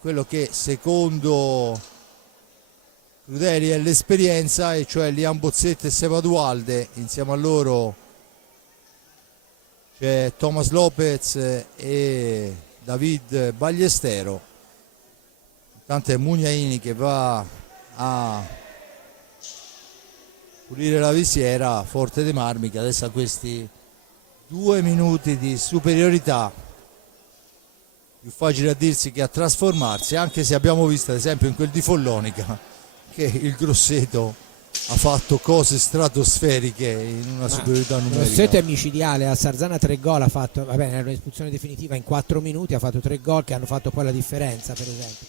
quello che secondo Crudeli è l'esperienza, e cioè Liam Bozzetto e Seba Dualde, insieme a loro c'è Thomas Lopez e David Ballestero. Intanto è Mugnaini che va a pulire la visiera, Forte dei Marmi che adesso ha questi 2 minuti di superiorità, più facile a dirsi che a trasformarsi, anche se abbiamo visto ad esempio in quel di Follonica che il Grosseto ha fatto cose stratosferiche in una superiorità numerica. Grosseto è micidiale, a Sarzana 3 gol ha fatto, va bene, era un'espulsione definitiva in 4 minuti, ha fatto 3 gol che hanno fatto poi la differenza, per esempio.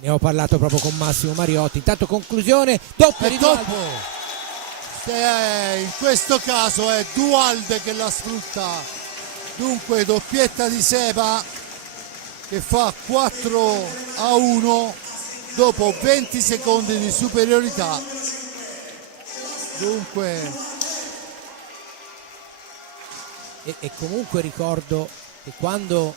Ne ho parlato proprio con Massimo Mariotti. Intanto conclusione, doppio di dopo. In questo caso è Dualde che la sfrutta, dunque doppietta di Seba che fa 4-1 dopo 20 secondi di superiorità. Dunque e comunque ricordo che quando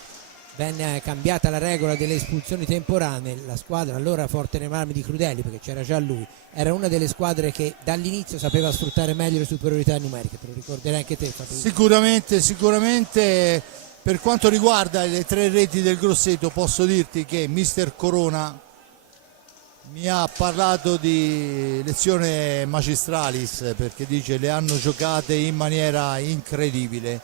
venne cambiata la regola delle espulsioni temporanee, la squadra allora Forte dei Marmi di Crudeli, perché c'era già lui, era una delle squadre che dall'inizio sapeva sfruttare meglio le superiorità numeriche, te lo ricorderai anche te, Fabrizio. Sicuramente per quanto riguarda le 3 reti del Grosseto posso dirti che mister Corona mi ha parlato di lezione magistralis, perché dice le hanno giocate in maniera incredibile,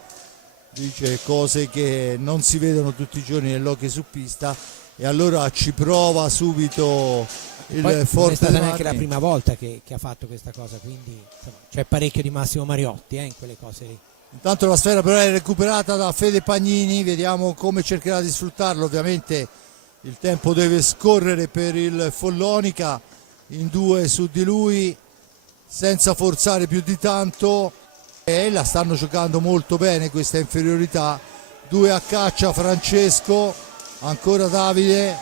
dice cose che non si vedono tutti i giorni nell'hockey su pista, e allora ci prova subito il Poi non è Forte stata dei neanche la Marmi. prima volta che ha fatto questa cosa, quindi insomma, c'è parecchio di Massimo Mariotti in quelle cose lì. Intanto la sfera però è recuperata da Fede Pagnini, vediamo come cercherà di sfruttarlo. Ovviamente il tempo deve scorrere per il Follonica, in due su di lui, senza forzare più di tanto, e la stanno giocando molto bene questa inferiorità. 2 a caccia Francesco, ancora Davide,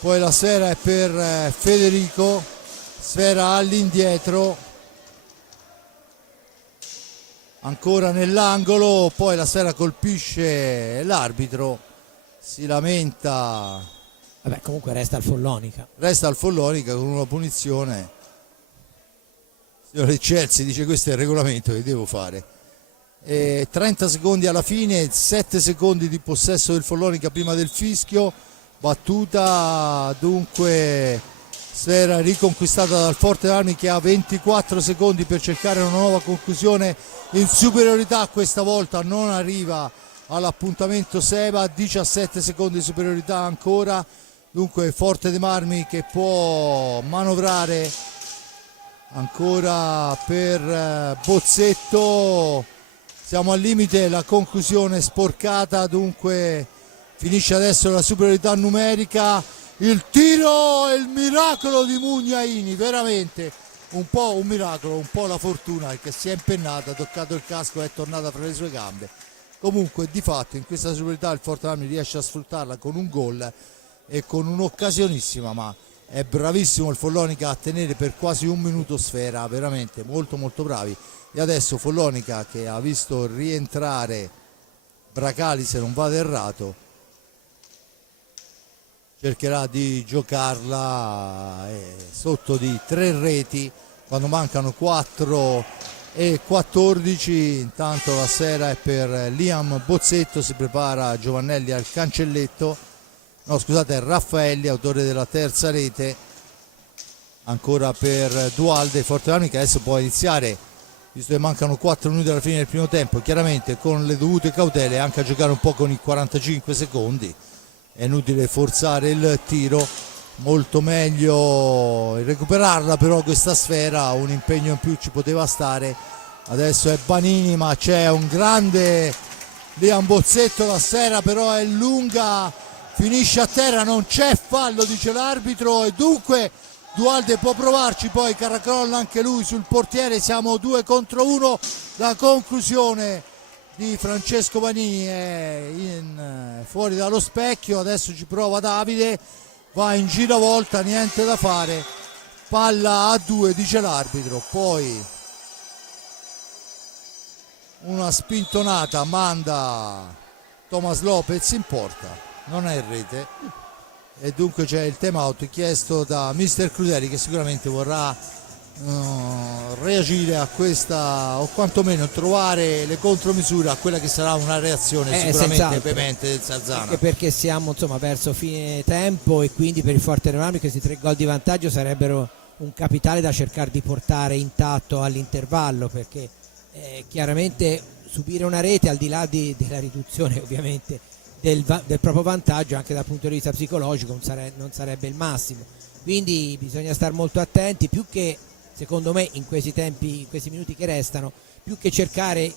poi la sfera è per Federico, sfera all'indietro, ancora nell'angolo, poi la sfera colpisce l'arbitro, si lamenta, Vabbè, comunque resta al Follonica. resta al Follonica con una punizione. Signore Chelsea dice questo è il regolamento che devo fare. 30 secondi alla fine, 7 secondi di possesso del Follonica prima del fischio, battuta dunque, sfera riconquistata dal Forte Armi che ha 24 secondi per cercare una nuova conclusione in superiorità, questa volta non arriva all'appuntamento Seba, 17 secondi di superiorità ancora, dunque Forte dei Marmi che può manovrare ancora per Bozzetto, siamo al limite, la conclusione sporcata, dunque finisce adesso la superiorità numerica, il tiro e il miracolo di Mugnaini, veramente un po' un miracolo, un po' la fortuna, perché si è impennata, ha toccato il casco e è tornata fra le sue gambe. Comunque di fatto in questa superiorità il Forte Armi riesce a sfruttarla con un gol e con un'occasionissima, ma è bravissimo il Follonica a tenere per quasi un minuto sfera, veramente molto molto bravi. E adesso Follonica, che ha visto rientrare Bracali se non vado errato, cercherà di giocarla sotto di 3 reti quando mancano 4 e 14. Intanto la sfera è per Liam Bozzetto, si prepara Giovannelli al cancelletto, no scusate, è Raffaelli, autore della terza rete, ancora per Dualde. Forte Armi che adesso può iniziare, visto che mancano 4 minuti alla fine del primo tempo, chiaramente con le dovute cautele, anche a giocare un po' con i 45 secondi, è inutile forzare il tiro, molto meglio recuperarla, però questa sfera un impegno in più ci poteva stare. Adesso è Banini, ma c'è un grande Liam Bozzetto, la sfera però è lunga, finisce a terra, non c'è fallo dice l'arbitro, e dunque Dualde può provarci, poi caracolla anche lui sul portiere, siamo 2 contro 1, la conclusione di Francesco Banini è fuori dallo specchio, adesso ci prova Davide, va in giravolta, niente da fare, palla a 2 dice l'arbitro, poi una spintonata manda Thomas Lopez in porta, non è in rete, e dunque c'è il time out chiesto da mister Crudeli, che sicuramente vorrà reagire a questa, o quantomeno trovare le contromisure a quella che sarà una reazione sicuramente veemente del Sarzana, anche perché siamo insomma verso fine tempo, e quindi per il Forte dei Marmi questi 3 gol di vantaggio sarebbero un capitale da cercare di portare intatto all'intervallo, perché chiaramente subire una rete, al di là della riduzione ovviamente del proprio vantaggio, anche dal punto di vista psicologico non sarebbe il massimo, quindi bisogna stare molto attenti, più che secondo me in questi tempi, in questi minuti che restano, più che cercare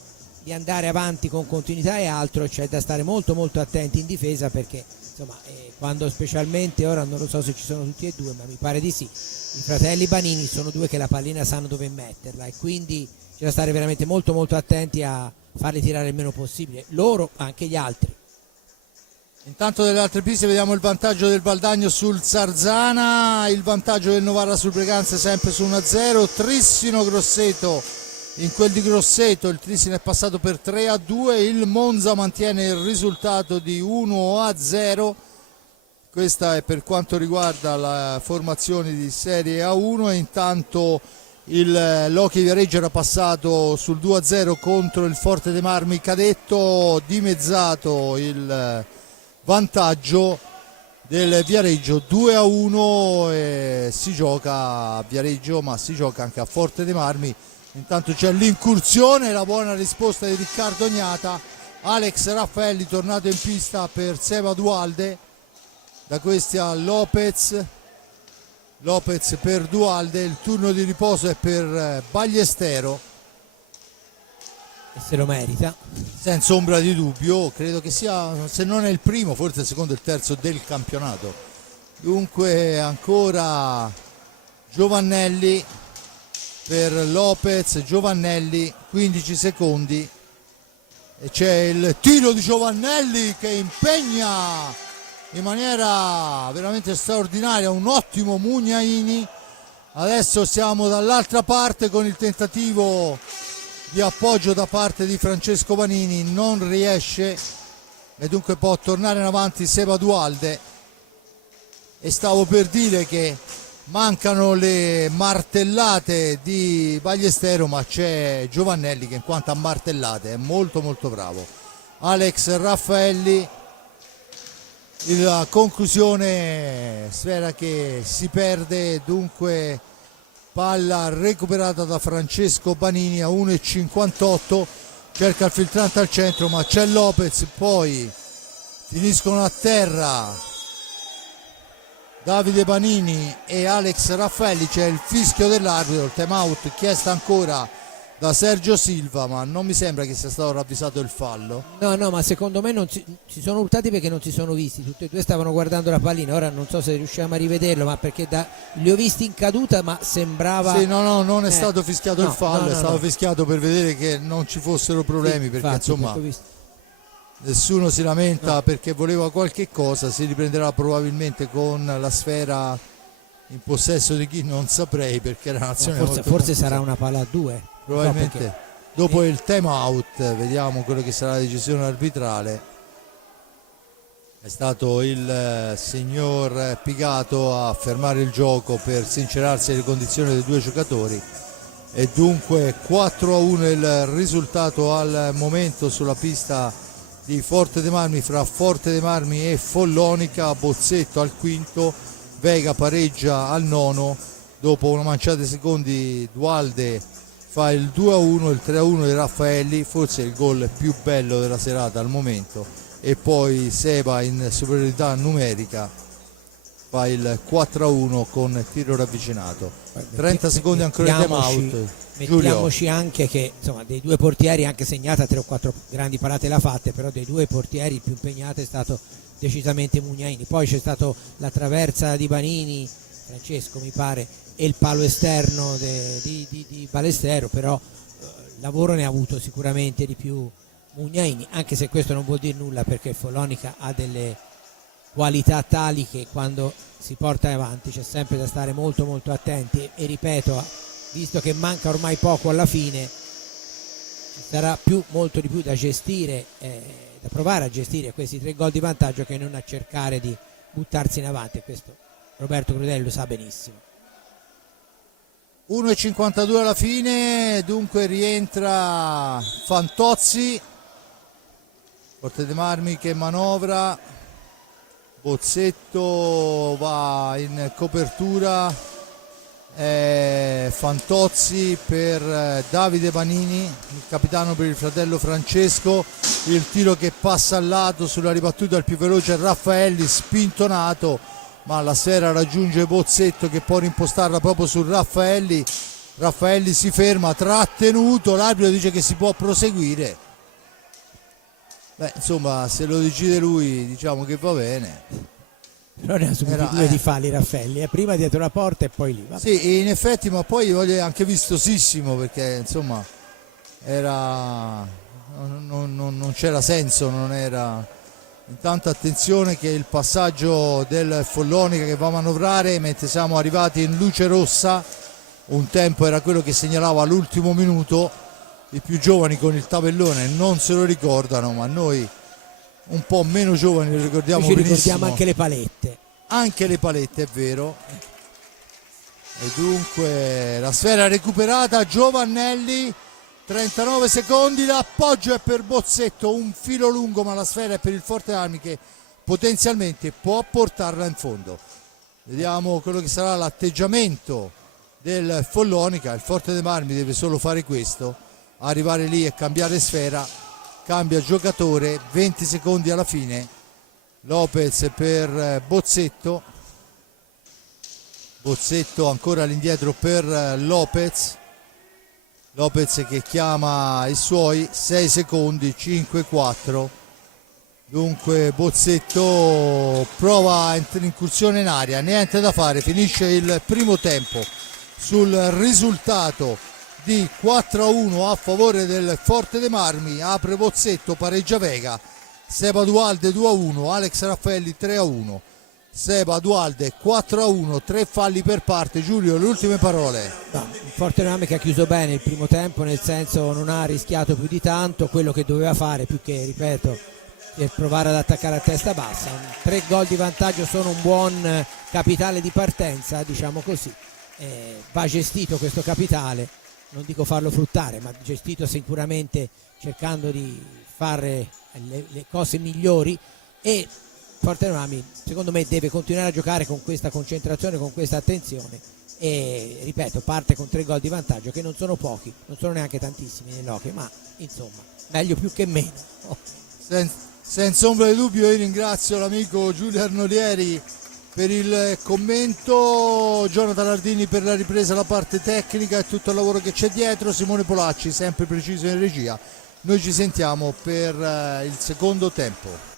di andare avanti con continuità e altro, c'è da stare molto molto attenti in difesa, perché insomma quando specialmente, ora non lo so se ci sono tutti e 2, ma mi pare di sì, i fratelli Banini sono 2 che la pallina sanno dove metterla, e quindi c'è da stare veramente molto molto attenti a farli tirare il meno possibile, loro anche gli altri. Intanto dalle altre piste vediamo il vantaggio del Valdagno sul Sarzana, il vantaggio del Novara sul Breganze sempre su 1-0, Trissino Grosseto, in quel di Grosseto il Trissino è passato per 3-2, il Monza mantiene il risultato di 1-0, questa è per quanto riguarda la formazione di Serie A1, e intanto l'Hockey Viareggio era passato sul 2-0 contro il Forte dei Marmi cadetto, dimezzato il vantaggio, del Viareggio. 2-1 e si gioca a Viareggio, ma si gioca anche a Forte dei Marmi. Intanto c'è l'incursione, la buona risposta di Riccardo Gnata. Alex Raffaelli tornato in pista per Seba Dualde, da questi a Lopez per Dualde. Il turno di riposo è per Ballestero, E se lo merita. senza ombra di dubbio. Credo che sia, se non è il primo, forse il secondo e il terzo del campionato. Dunque ancora Giovannelli per Lopez, Giovannelli, 15 secondi e c'è il tiro di Giovannelli che impegna in maniera veramente straordinaria un ottimo Mugnaini. Adesso siamo dall'altra parte con il tentativo di appoggio da parte di Francesco Vanini, non riesce e dunque può tornare in avanti Seba Dualde. E stavo per dire che mancano le martellate di Ballestero, ma c'è Giovannelli che in quanto a martellate è molto molto bravo. Alex Raffaelli, la conclusione, sfera che si perde, dunque palla recuperata da Francesco Banini a 1,58, cerca il filtrante al centro ma c'è Lopez, poi finiscono a terra Davide Banini e Alex Raffaelli. C'è il fischio dell'arbitro, il time out chiesto ancora da Sergio Silva, ma non mi sembra che sia stato ravvisato il fallo. No, ma secondo me non si sono urtati perché non si sono visti, tutti e due stavano guardando la pallina. Ora non so se riusciamo a rivederlo, ma perché li ho visti in caduta, ma sembrava... Sì, no, non è stato fischiato il fallo, è stato no. fischiato per vedere che non ci fossero problemi, Sì, perché infatti, insomma perché ho visto. nessuno si lamenta perché voleva qualche cosa. Si riprenderà probabilmente con la sfera in possesso di chi non saprei, perché era un'azione molto Forse confusa. sarà una palla a due. Probabilmente perché- dopo il time out vediamo quello che sarà la decisione arbitrale. È stato il signor Pigato a fermare il gioco per sincerarsi le condizioni dei due giocatori e dunque 4-1 il risultato al momento sulla pista di Forte dei Marmi, fra Forte dei Marmi e Follonica. Bozzetto al quinto, Vega pareggia al nono, dopo una manciata di secondi Dualde fa il 2-1, il 3-1 di Raffaelli, forse il gol più bello della serata al momento, e poi Seba in superiorità numerica fa il 4-1 con tiro ravvicinato. 30 secondi ancora di time out. Giulio. Mettiamoci anche che insomma dei due portieri, anche Segnata 3 o 4 grandi parate l'ha fatte, però dei due portieri il più impegnato è stato decisamente Mugnaini. Poi c'è stato la traversa di Banini, Francesco mi pare, e il palo esterno di Ballestero, però lavoro ne ha avuto sicuramente di più Mugnaini, anche se questo non vuol dire nulla, perché Follonica ha delle qualità tali che quando si porta avanti c'è sempre da stare molto molto attenti e ripeto, visto che manca ormai poco alla fine, ci sarà molto di più da gestire, da provare a gestire questi 3 gol di vantaggio che non a cercare di buttarsi in avanti, e questo Roberto Crudeli lo sa benissimo. 1,52 alla fine, dunque rientra Fantozzi, Forte dei Marmi che manovra, Bozzetto va in copertura, Fantozzi per Davide Banini, il capitano per il fratello Francesco, il tiro che passa al lato sulla ribattuta il più veloce Raffaelli, spintonato, ma la sfera raggiunge Bozzetto che può rimpostarla proprio su Raffaelli. Raffaelli si ferma, trattenuto, l'arbitro dice che si può proseguire. Beh, insomma, se lo decide lui, diciamo che va bene. Però ne ha subiti due di falli Raffaelli, prima dietro la porta e poi lì. Vabbè. Sì, in effetti, ma poi è anche vistosissimo, perché insomma era non c'era senso, non era. Intanto attenzione che il passaggio del Follonica che va a manovrare mentre siamo arrivati in luce rossa, un tempo era quello che segnalava all'ultimo minuto, i più giovani con il tabellone non se lo ricordano, ma noi un po' meno giovani lo ricordiamo benissimo. Ricordiamo anche le palette. Anche le palette, è vero. E dunque la sfera recuperata, Giovannelli, 39 secondi, l'appoggio è per Bozzetto, un filo lungo, ma la sfera è per il Forte Armi che potenzialmente può portarla in fondo. Vediamo quello che sarà l'atteggiamento del Follonica. Il Forte dei Marmi deve solo fare questo, arrivare lì e cambiare sfera. Cambia giocatore, 20 secondi alla fine. Lopez per Bozzetto, Bozzetto ancora all'indietro per Lopez, Lopez che chiama i suoi, 6 secondi, 5-4. Dunque Bozzetto prova incursione in aria, niente da fare, finisce il primo tempo sul risultato di 4-1 a favore del Forte dei Marmi. Apre Bozzetto, pareggia Vega, Seba Dualde 2-1, Alex Raffaelli 3-1, Seba Dualde 4-1, 3 falli per parte. Giulio, le ultime parole. No, il Forte dei Marmi che ha chiuso bene il primo tempo, nel senso non ha rischiato più di tanto, quello che doveva fare più che, ripeto, per provare ad attaccare a testa bassa. 3 gol di vantaggio sono un buon capitale di partenza, diciamo così. Va gestito questo capitale, non dico farlo fruttare, ma gestito sicuramente cercando di fare le cose migliori, e Forte dei Marmi secondo me deve continuare a giocare con questa concentrazione, con questa attenzione, e ripeto, parte con 3 gol di vantaggio che non sono pochi, non sono neanche tantissimi nell'hockey, ma insomma meglio più che meno. Senza ombra di dubbio io ringrazio l'amico Giulio Arnolieri per il commento, Jonathan Ardini per la ripresa, la parte tecnica e tutto il lavoro che c'è dietro, Simone Polacci sempre preciso in regia. Noi ci sentiamo per il secondo tempo.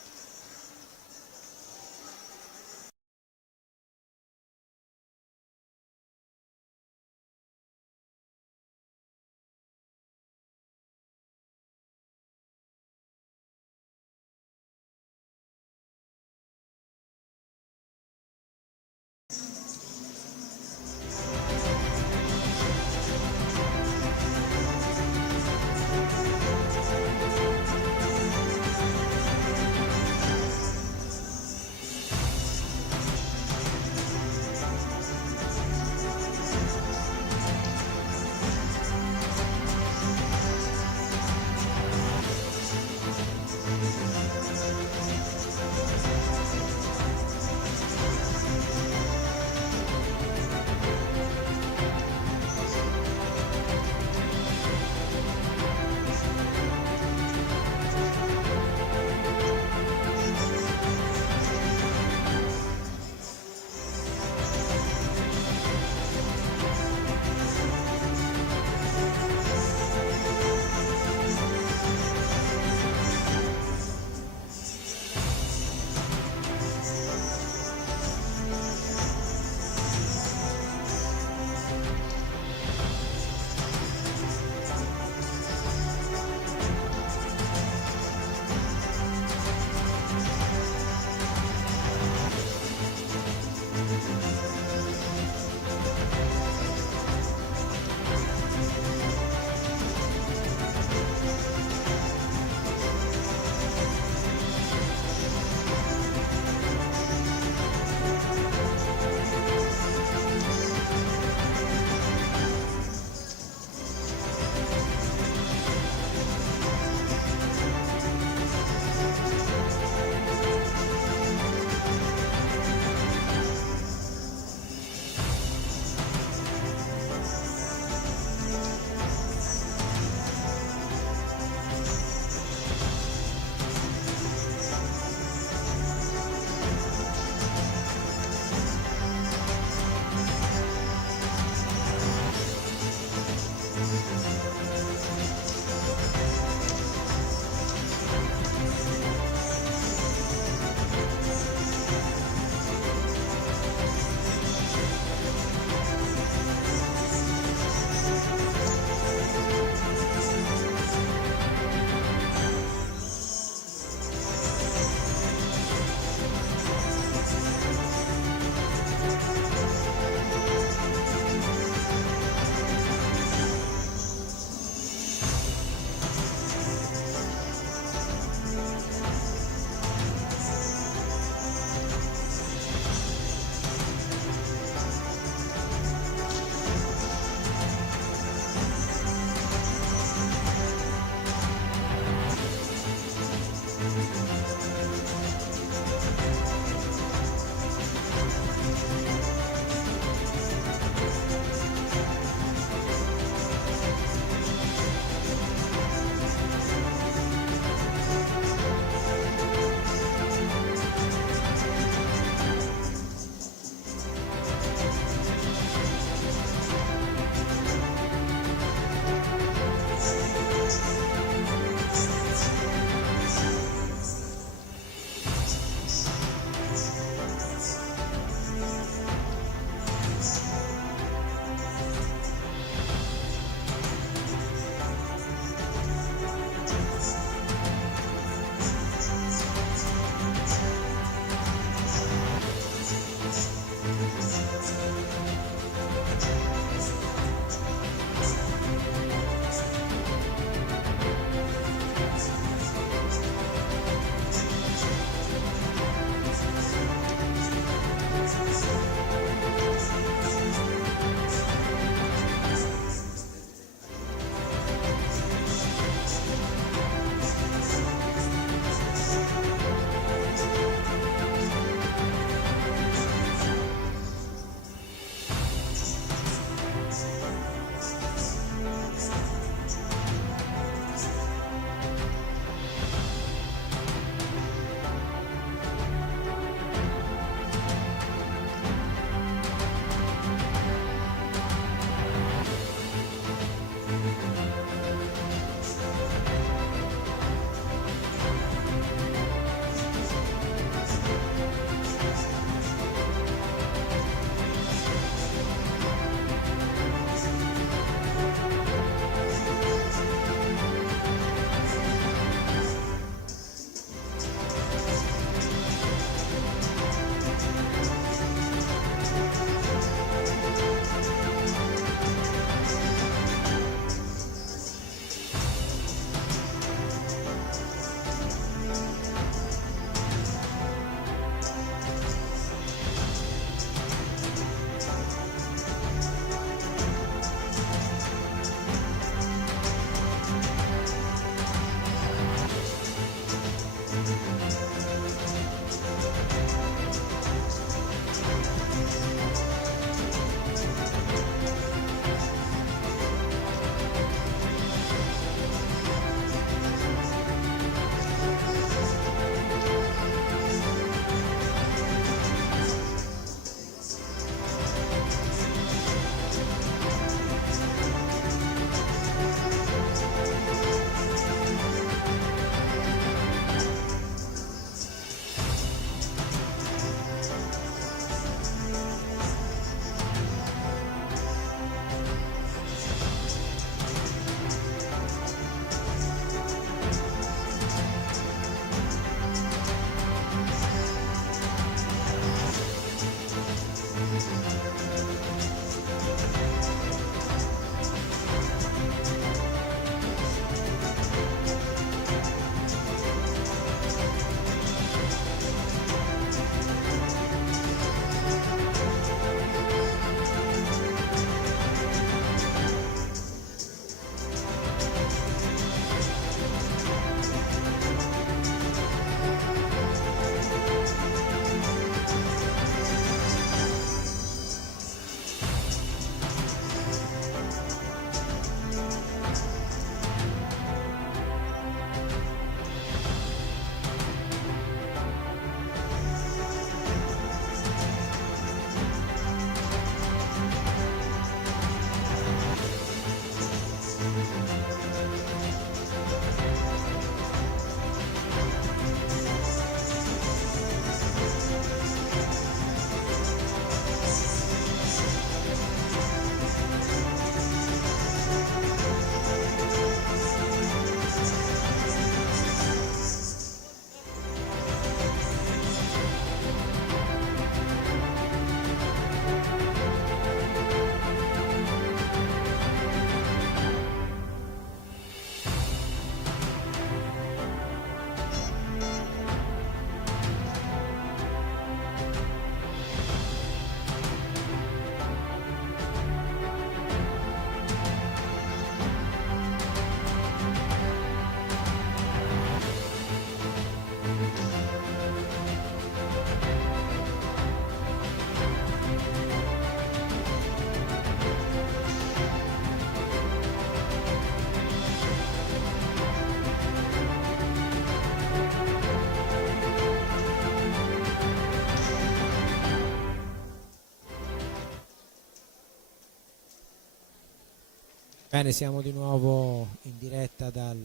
Bene, siamo di nuovo in diretta dal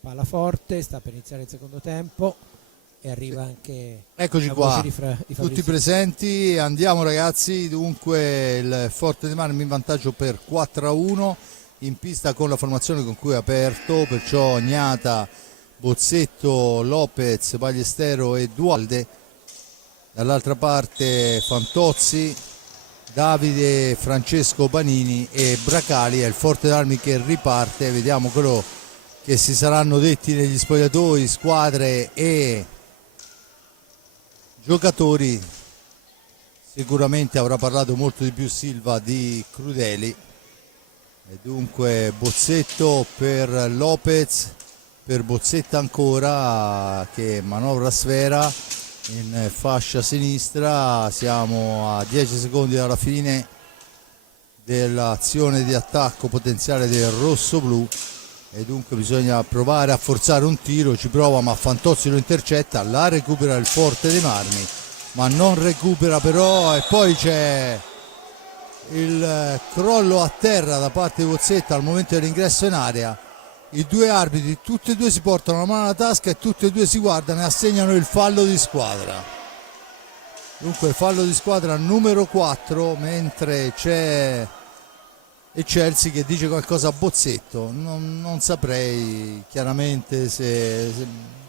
Palaforte, sta per iniziare il secondo tempo e arriva anche Eccoci la qua, voce di Fabrizio. tutti presenti, andiamo ragazzi. Dunque il Forte dei Marmi in vantaggio per 4-1 in pista con la formazione con cui è aperto, perciò Gnata, Bozzetto, Lopez, Ballestero e Dualde. Dall'altra parte Fantozzi, Davide, Francesco Panini e Bracali. È il Forte d'Armi che riparte, vediamo quello che si saranno detti negli spogliatoi, squadre e giocatori. Sicuramente avrà parlato molto di più Silva di Crudeli. E dunque Bozzetto per Lopez, per Bozzetta ancora che manovra sfera in fascia sinistra. Siamo a 10 secondi dalla fine dell'azione di attacco potenziale del rosso-blu e dunque bisogna provare a forzare un tiro. Ci prova ma Fantozzi lo intercetta, la recupera il Forte dei Marmi ma non recupera però, e poi c'è il crollo a terra da parte di Bozzetta al momento dell'ingresso in area. I due arbitri tutti e due si portano la mano alla tasca e tutti e due si guardano e assegnano il fallo di squadra. Dunque fallo di squadra numero 4, mentre c'è Chelsea che dice qualcosa a Bozzetto. Non saprei chiaramente se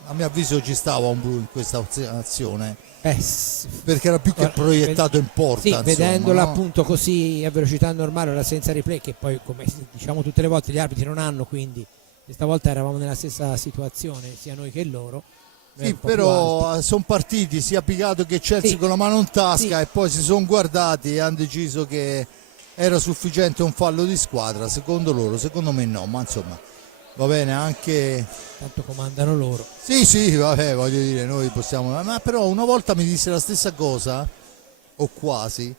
a mio avviso ci stava un blu in questa azione, perché era più che proiettato in porta. Sì, insomma, vedendola no? appunto così a velocità normale, ora senza replay, che poi come diciamo tutte le volte gli arbitri non hanno, quindi questa volta eravamo nella stessa situazione sia noi che loro. Sì, però sono partiti sia Picato che Chelsea con la mano in tasca e poi si sono guardati e hanno deciso che era sufficiente un fallo di squadra, secondo loro, secondo me no, ma insomma va bene, anche tanto comandano loro. Sì, vabbè, voglio dire, noi possiamo, ma però una volta mi disse la stessa cosa, o quasi,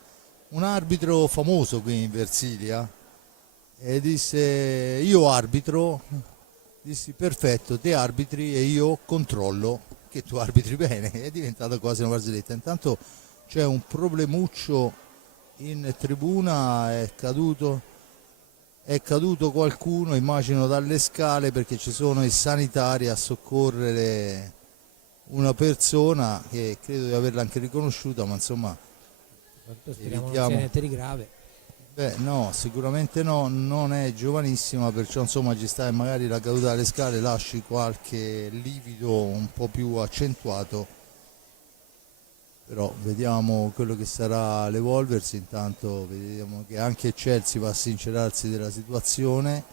un arbitro famoso qui in Versilia, e disse io arbitro, dissi perfetto, te arbitri e io controllo che tu arbitri bene. È diventata quasi una barzelletta. Intanto c'è un problemuccio in tribuna, è caduto qualcuno, immagino dalle scale, perché ci sono i sanitari a soccorrere una persona che credo di averla anche riconosciuta, ma insomma speriamo non sia niente di grave. Beh no, sicuramente no, non è giovanissima, perciò insomma ci sta, e magari la caduta dalle scale lasci qualche livido un po' più accentuato, però vediamo quello che sarà l'evolversi. Intanto vediamo che anche Chelsea va a sincerarsi della situazione,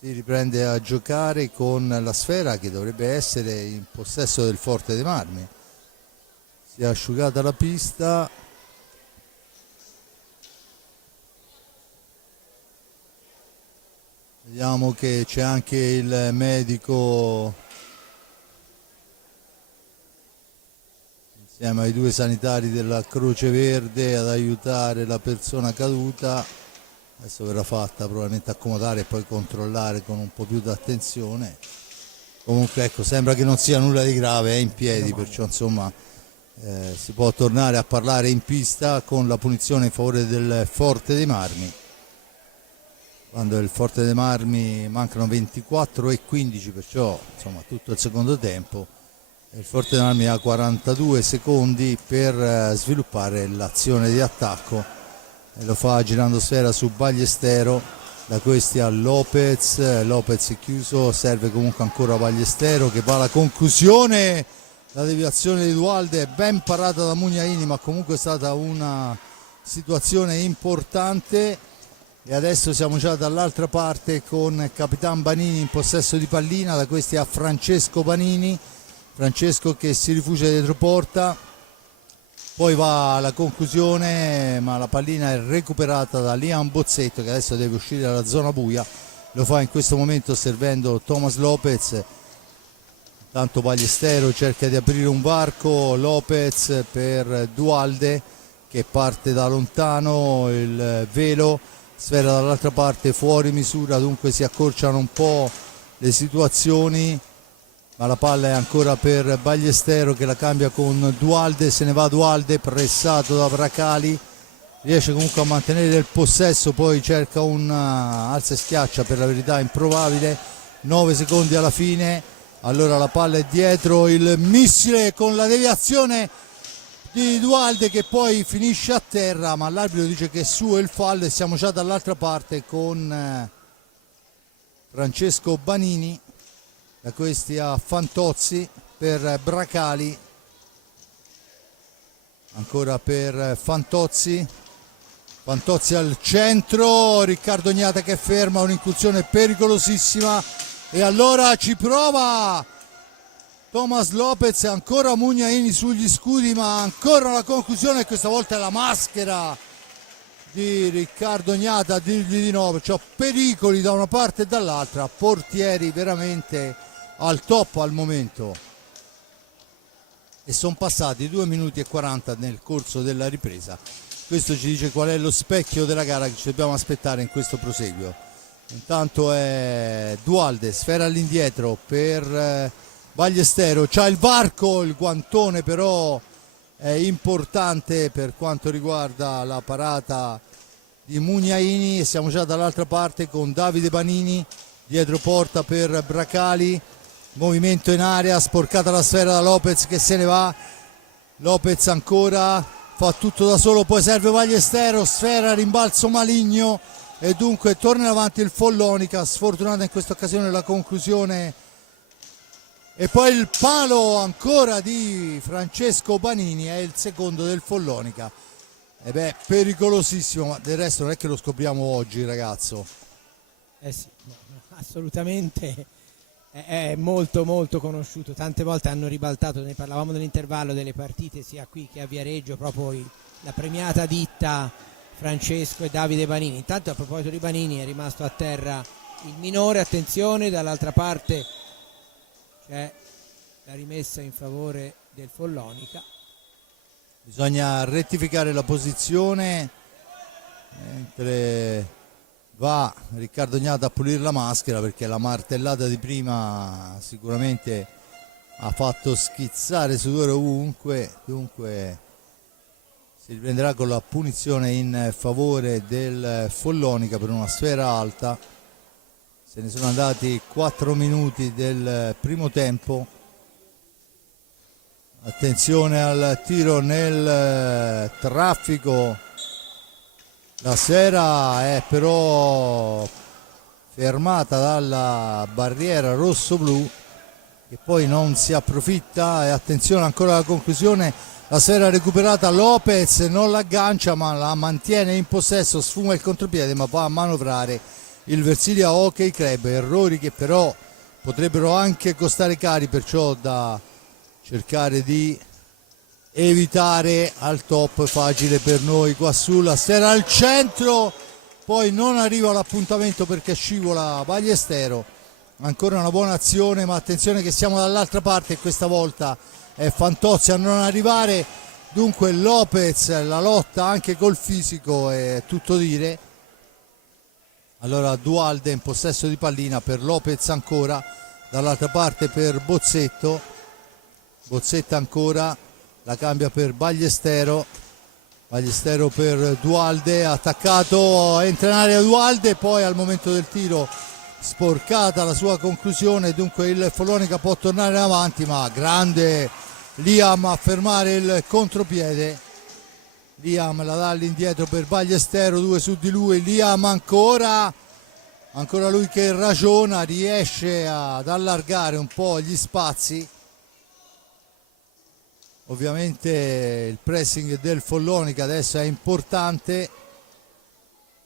si riprende a giocare con la sfera che dovrebbe essere in possesso del Forte dei Marmi. Si è asciugata la pista. Vediamo che c'è anche il medico insieme ai due sanitari della Croce Verde ad aiutare la persona caduta. Adesso verrà fatta probabilmente accomodare e poi controllare con un po' più di attenzione. Comunque ecco, sembra che non sia nulla di grave, è in piedi, perciò insomma si può tornare a parlare in pista con la punizione in favore del Forte dei Marmi. Quando il Forte dei Marmi mancano 24 e 15, perciò insomma tutto il secondo tempo, il Forte dei Marmi ha 42 secondi per sviluppare l'azione di attacco e lo fa girando sfera su Ballestero, da questi a Lopez è chiuso, serve comunque ancora Ballestero che va alla conclusione. La deviazione di Dualde è ben parata da Mugnaini, ma comunque è stata una situazione importante. E adesso siamo già dall'altra parte con Capitan Banini in possesso di pallina, da questi a Francesco Banini, Francesco che si rifugia dietro porta, poi va alla conclusione ma la pallina è recuperata da Liam Bozzetto che adesso deve uscire dalla zona buia, lo fa in questo momento servendo Thomas Lopez. Tanto Ballestero cerca di aprire un varco, Lopez per Dualde che parte da lontano, il velo, sfera dall'altra parte fuori misura, dunque si accorciano un po' le situazioni, ma la palla è ancora per Ballestero che la cambia con Dualde, se ne va Dualde pressato da Bracali riesce comunque a mantenere il possesso, poi cerca un alza e schiaccia, per la verità improbabile. 9 secondi alla fine, allora la palla è dietro, il missile con la deviazione di Dualde che poi finisce a terra, ma l'arbitro dice che è suo il fallo e siamo già dall'altra parte con Francesco Banini. Da questi a Fantozzi per Bracali, ancora per Fantozzi al centro, Riccardo Gnata che ferma un'incursione pericolosissima e allora ci prova Thomas Lopez, ancora Mugnaini sugli scudi, ma ancora la conclusione, e questa volta è la maschera di Riccardo Gnata a dirgli di no, perciò pericoli da una parte e dall'altra, portieri veramente al top al momento. E sono passati 2 minuti e 40 nel corso della ripresa. Questo ci dice qual è lo specchio della gara che ci dobbiamo aspettare in questo proseguio. Intanto è Dualde, sfera all'indietro per Ballestero, c'ha il varco, il guantone però è importante per quanto riguarda la parata di Mugnaini, e siamo già dall'altra parte con Davide Banini dietro porta per Bracali, movimento in area, sporcata la sfera da Lopez che se ne va, Lopez ancora fa tutto da solo, poi serve Ballestero, sfera, rimbalzo maligno e dunque torna in avanti il Follonica, sfortunata in questa occasione la conclusione. E poi il palo ancora di Francesco Banini, è il secondo del Follonica. E beh, pericolosissimo, ma del resto non è che lo scopriamo oggi, ragazzo. Eh sì, no, assolutamente è molto molto conosciuto. Tante volte hanno ribaltato, ne parlavamo nell'intervallo delle partite sia qui che a Viareggio, proprio la premiata ditta Francesco e Davide Banini. Intanto a proposito di Banini è rimasto a terra il minore, attenzione, dall'altra parte c'è la rimessa in favore del Follonica. Bisogna rettificare la posizione mentre va Riccardo Gnata a pulire la maschera, perché la martellata di prima sicuramente ha fatto schizzare sudore ovunque. Dunque si riprenderà con la punizione in favore del Follonica per una sfera alta. Se ne sono andati 4 minuti del primo tempo. Attenzione al tiro nel traffico. La sfera è però fermata dalla barriera rosso-blu, che poi non si approfitta. E attenzione ancora alla conclusione. La sfera recuperata, Lopez non l'aggancia ma la mantiene in possesso, sfuma il contropiede ma va a manovrare il Versilia Hockey Club. Errori che però potrebbero anche costare cari, perciò da cercare di evitare al top. Facile per noi qua sulla sfera al centro, poi non arriva l'appuntamento perché scivola Ballestero. Ancora una buona azione, ma attenzione che siamo dall'altra parte e questa volta è Fantozzi a non arrivare. Dunque Lopez, la lotta anche col fisico è tutto dire. Allora Dualde in possesso di pallina per Lopez ancora, dall'altra parte per Bozzetto, Bozzetta ancora, la cambia per Ballestero, Ballestero per Dualde, attaccato, entra in area Dualde, poi al momento del tiro sporcata la sua conclusione, dunque il Follonica può tornare in avanti, ma grande Liam a fermare il contropiede. Liam la dà all'indietro per Ballestero, 2 su di lui, Liam ancora lui che ragiona, riesce ad allargare un po' gli spazi. Ovviamente il pressing del Follonica adesso è importante.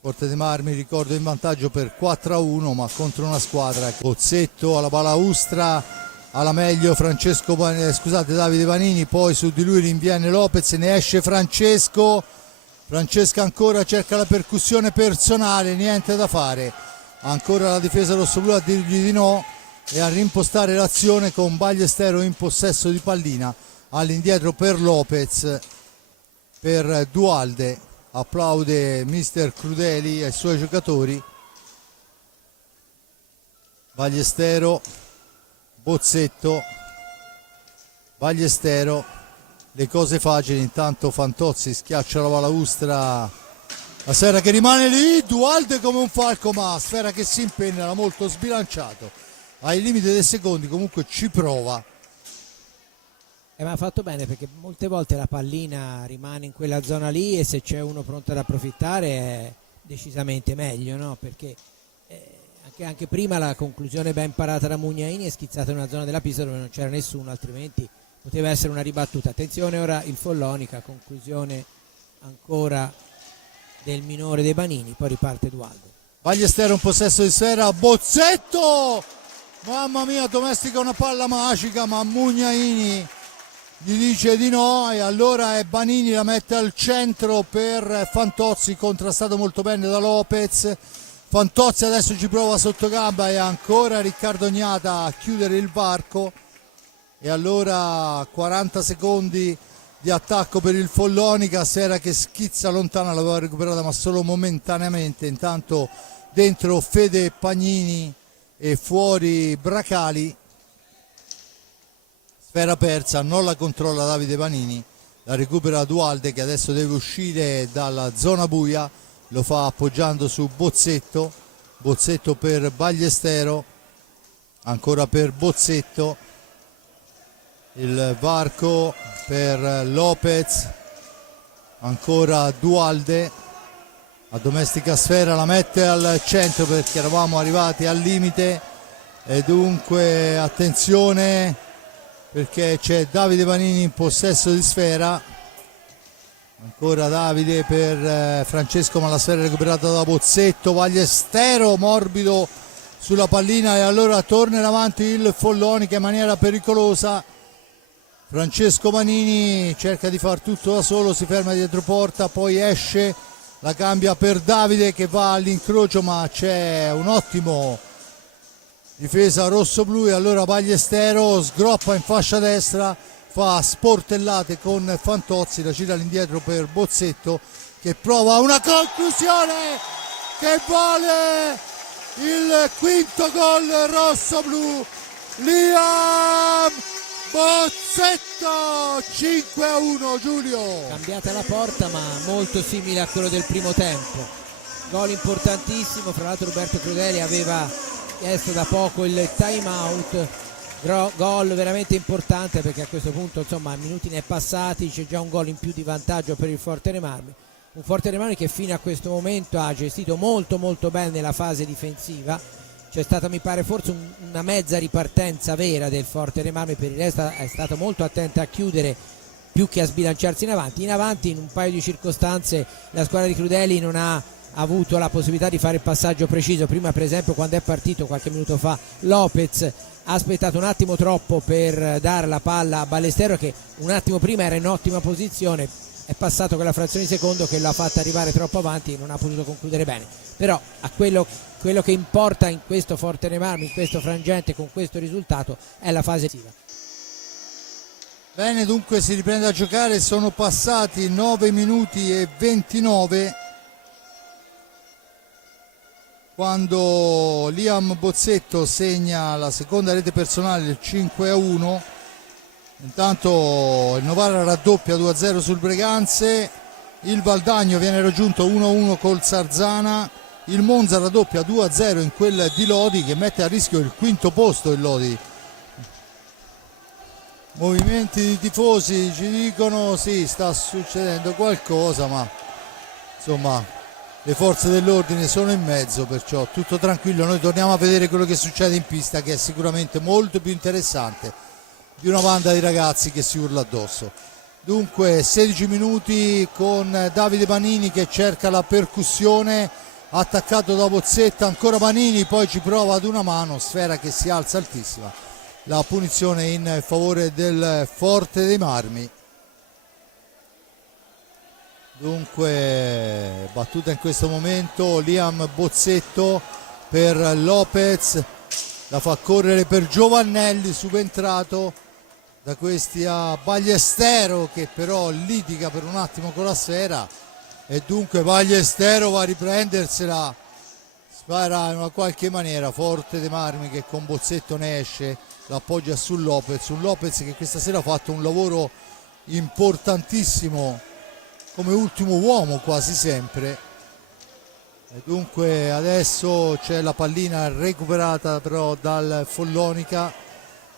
Forte dei Marmi, ricordo, in vantaggio per 4-1, ma contro una squadra. Bozzetto alla balaustra, alla meglio Davide Banini, poi su di lui rinviene Lopez, ne esce Francesco ancora cerca la percussione personale, niente da fare, ancora la difesa rossoblù a dirgli di no e a rimpostare l'azione con Ballestero in possesso di pallina, all'indietro per Lopez, per Dualde, applaude mister Crudeli ai suoi giocatori. Ballestero, Bozzetto, Ballestero, le cose facili. Intanto Fantozzi schiaccia la balaustra La Sfera che rimane lì, Dualde come un falco, ma Sfera che si impenna, era molto sbilanciato, ai limiti dei secondi, comunque ci prova. Ma ha fatto bene, perché molte volte la pallina rimane in quella zona lì e se c'è uno pronto ad approfittare è decisamente meglio, no? Perché anche prima la conclusione ben parata da Mugnaini è schizzata in una zona della pista dove non c'era nessuno, altrimenti poteva essere una ribattuta. Attenzione ora il Follonica, conclusione ancora del minore dei Banini, poi riparte Dualdo. Ballestero un possesso di Sfera, Bozzetto, mamma mia, domestica una palla magica, ma Mugnaini gli dice di no, e allora è Banini, la mette al centro per Fantozzi, contrastato molto bene da Lopez. Fantozzi adesso ci prova sotto gamba e ancora Riccardo Gnata a chiudere il varco, e allora 40 secondi di attacco per il Follonica. Sfera che schizza lontana, l'aveva recuperata ma solo momentaneamente, intanto dentro Fede Pagnini e fuori Bracali. Sfera persa, non la controlla Davide Panini, la recupera Dualde che adesso deve uscire dalla zona buia, lo fa appoggiando su Bozzetto. Bozzetto per Ballestero, ancora per Bozzetto, il varco per Lopez, ancora Dualde, la domestica Sfera, la mette al centro perché eravamo arrivati al limite, e dunque attenzione perché c'è Davide Panini in possesso di Sfera. Ancora Davide per Francesco, ma la Sfera è recuperata da Bozzetto. Ballestero morbido sulla pallina, e allora torna in avanti il Follonica in maniera pericolosa. Francesco Panini cerca di far tutto da solo, si ferma dietro porta, poi esce, la cambia per Davide che va all'incrocio, ma c'è un ottimo difesa rosso-blu, e allora Ballestero sgroppa in fascia destra, fa sportellate con Fantozzi, la gira all'indietro per Bozzetto che prova una conclusione che vale il quinto gol rosso-blu. Liam Bozzetto, 5-1. Giulio, Cambiata la porta ma molto simile a quello del primo tempo, gol importantissimo. Fra l'altro Roberto Crudeli aveva chiesto da poco il time out, gol veramente importante perché a questo punto insomma minuti ne è passati, c'è già un gol in più di vantaggio per il Forte dei Marmi, un Forte dei Marmi che fino a questo momento ha gestito molto bene la fase difensiva. C'è stata, mi pare, forse una mezza ripartenza vera del Forte dei Marmi, per il resto è stato molto attento a chiudere più che a sbilanciarsi in avanti. In un paio di circostanze la squadra di Crudeli non ha avuto la possibilità di fare il passaggio preciso. Prima per esempio quando è partito qualche minuto fa Lopez ha aspettato un attimo troppo per dare la palla a Ballestero che un attimo prima era in ottima posizione, è passato quella frazione di secondo che l'ha fatta arrivare troppo avanti e non ha potuto concludere bene. Però a quello che importa in questo Forte dei Marmi, in questo frangente, con questo risultato, è la fase defensiva. bene, dunque si riprende a giocare, sono passati 9 minuti e 29 quando Liam Bozzetto segna la seconda rete personale, il 5-1. Intanto il Novara raddoppia 2-0 sul Breganze, il Valdagno viene raggiunto 1-1 col Sarzana, il Monza raddoppia 2-0 in quel di Lodi che mette a rischio il quinto posto. Il Lodi, movimenti di tifosi ci dicono sì, sta succedendo qualcosa, ma insomma le forze dell'ordine sono in mezzo, perciò tutto tranquillo. Noi torniamo a vedere quello che succede in pista, che è sicuramente molto più interessante di una banda di ragazzi che si urla addosso. Dunque 16 minuti con Davide Panini che cerca la percussione, attaccato da Bozzetto, ancora Panini, poi ci prova ad una mano, Sfera che si alza altissima, la punizione in favore del Forte dei Marmi. Dunque battuta in questo momento Liam Bozzetto per Lopez, la fa correre per Giovannelli, subentrato da questi a Ballestero che però litiga per un attimo con la Sfera, e dunque Ballestero va a riprendersela, spara in una qualche maniera. Forte dei Marmi che con Bozzetto ne esce, l'appoggia su Lopez, un Lopez che questa sera ha fatto un lavoro importantissimo come ultimo uomo quasi sempre, E dunque adesso c'è la pallina recuperata però dal Follonica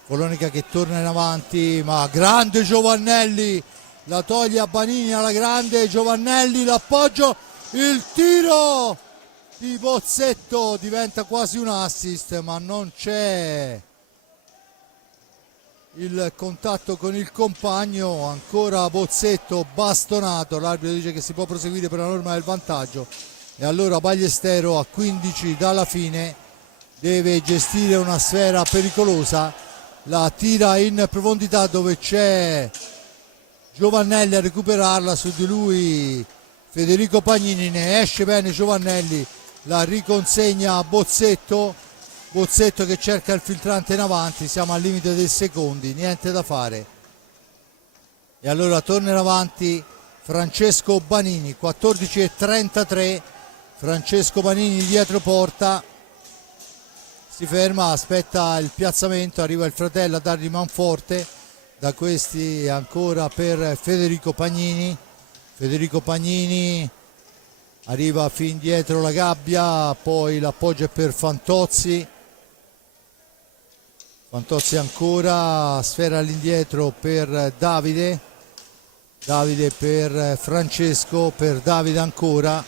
che torna in avanti, ma grande Giovannelli, la toglie a Banini alla grande, Giovannelli l'appoggio, il tiro di Bozzetto diventa quasi un assist, ma non c'è il contatto con il compagno, ancora Bozzetto bastonato, l'arbitro dice che si può proseguire per la norma del vantaggio e allora Ballestero a 15 dalla fine deve gestire una sfera pericolosa, la tira in profondità dove c'è Giovannelli a recuperarla, su di lui Federico Pagnini, ne esce bene Giovannelli, la riconsegna a Bozzetto che cerca il filtrante in avanti, siamo al limite dei secondi, niente da fare e allora torna in avanti Francesco Banini, 14:33, Francesco Banini dietro porta, si ferma, aspetta il piazzamento, arriva il fratello a dargli manforte, da questi ancora per Federico Pagnini arriva fin dietro la gabbia, poi l'appoggio è per Fantozzi ancora, sfera all'indietro per Davide per Francesco, per Davide ancora,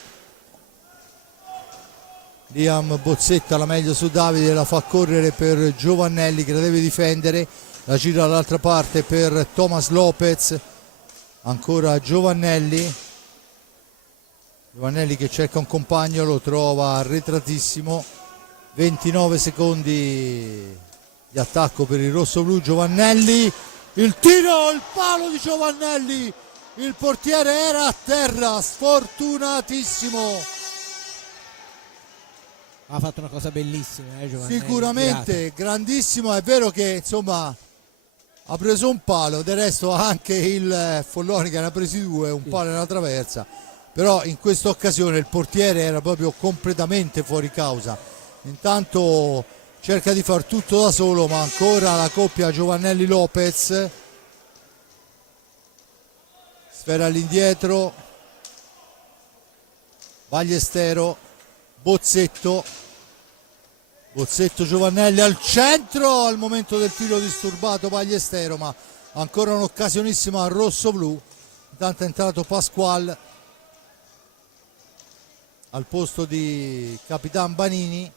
Liam Bozzetta la meglio su Davide, la fa correre per Giovannelli che la deve difendere, la gira dall'altra parte per Thomas Lopez, ancora Giovannelli che cerca un compagno, lo trova arretratissimo, 29 secondi di attacco per il rosso-blu, Giovannelli, il tiro, il palo di Giovannelli, il portiere era a terra, sfortunatissimo. Ha fatto una cosa bellissima, Giovannelli. Sicuramente, grandissimo, è vero che insomma ha preso un palo, del resto anche il Follonica ne ha presi due, un palo nella traversa, però in questa occasione il portiere era proprio completamente fuori causa. Intanto cerca di far tutto da solo, ma ancora la coppia Giovannelli-Lopez, sfera all'indietro, Ballestero, Bozzetto Giovannelli al centro, al momento del tiro disturbato Ballestero, ma ancora un'occasionissima rosso-blu. Intanto è entrato Pasquale al posto di Capitan Banini,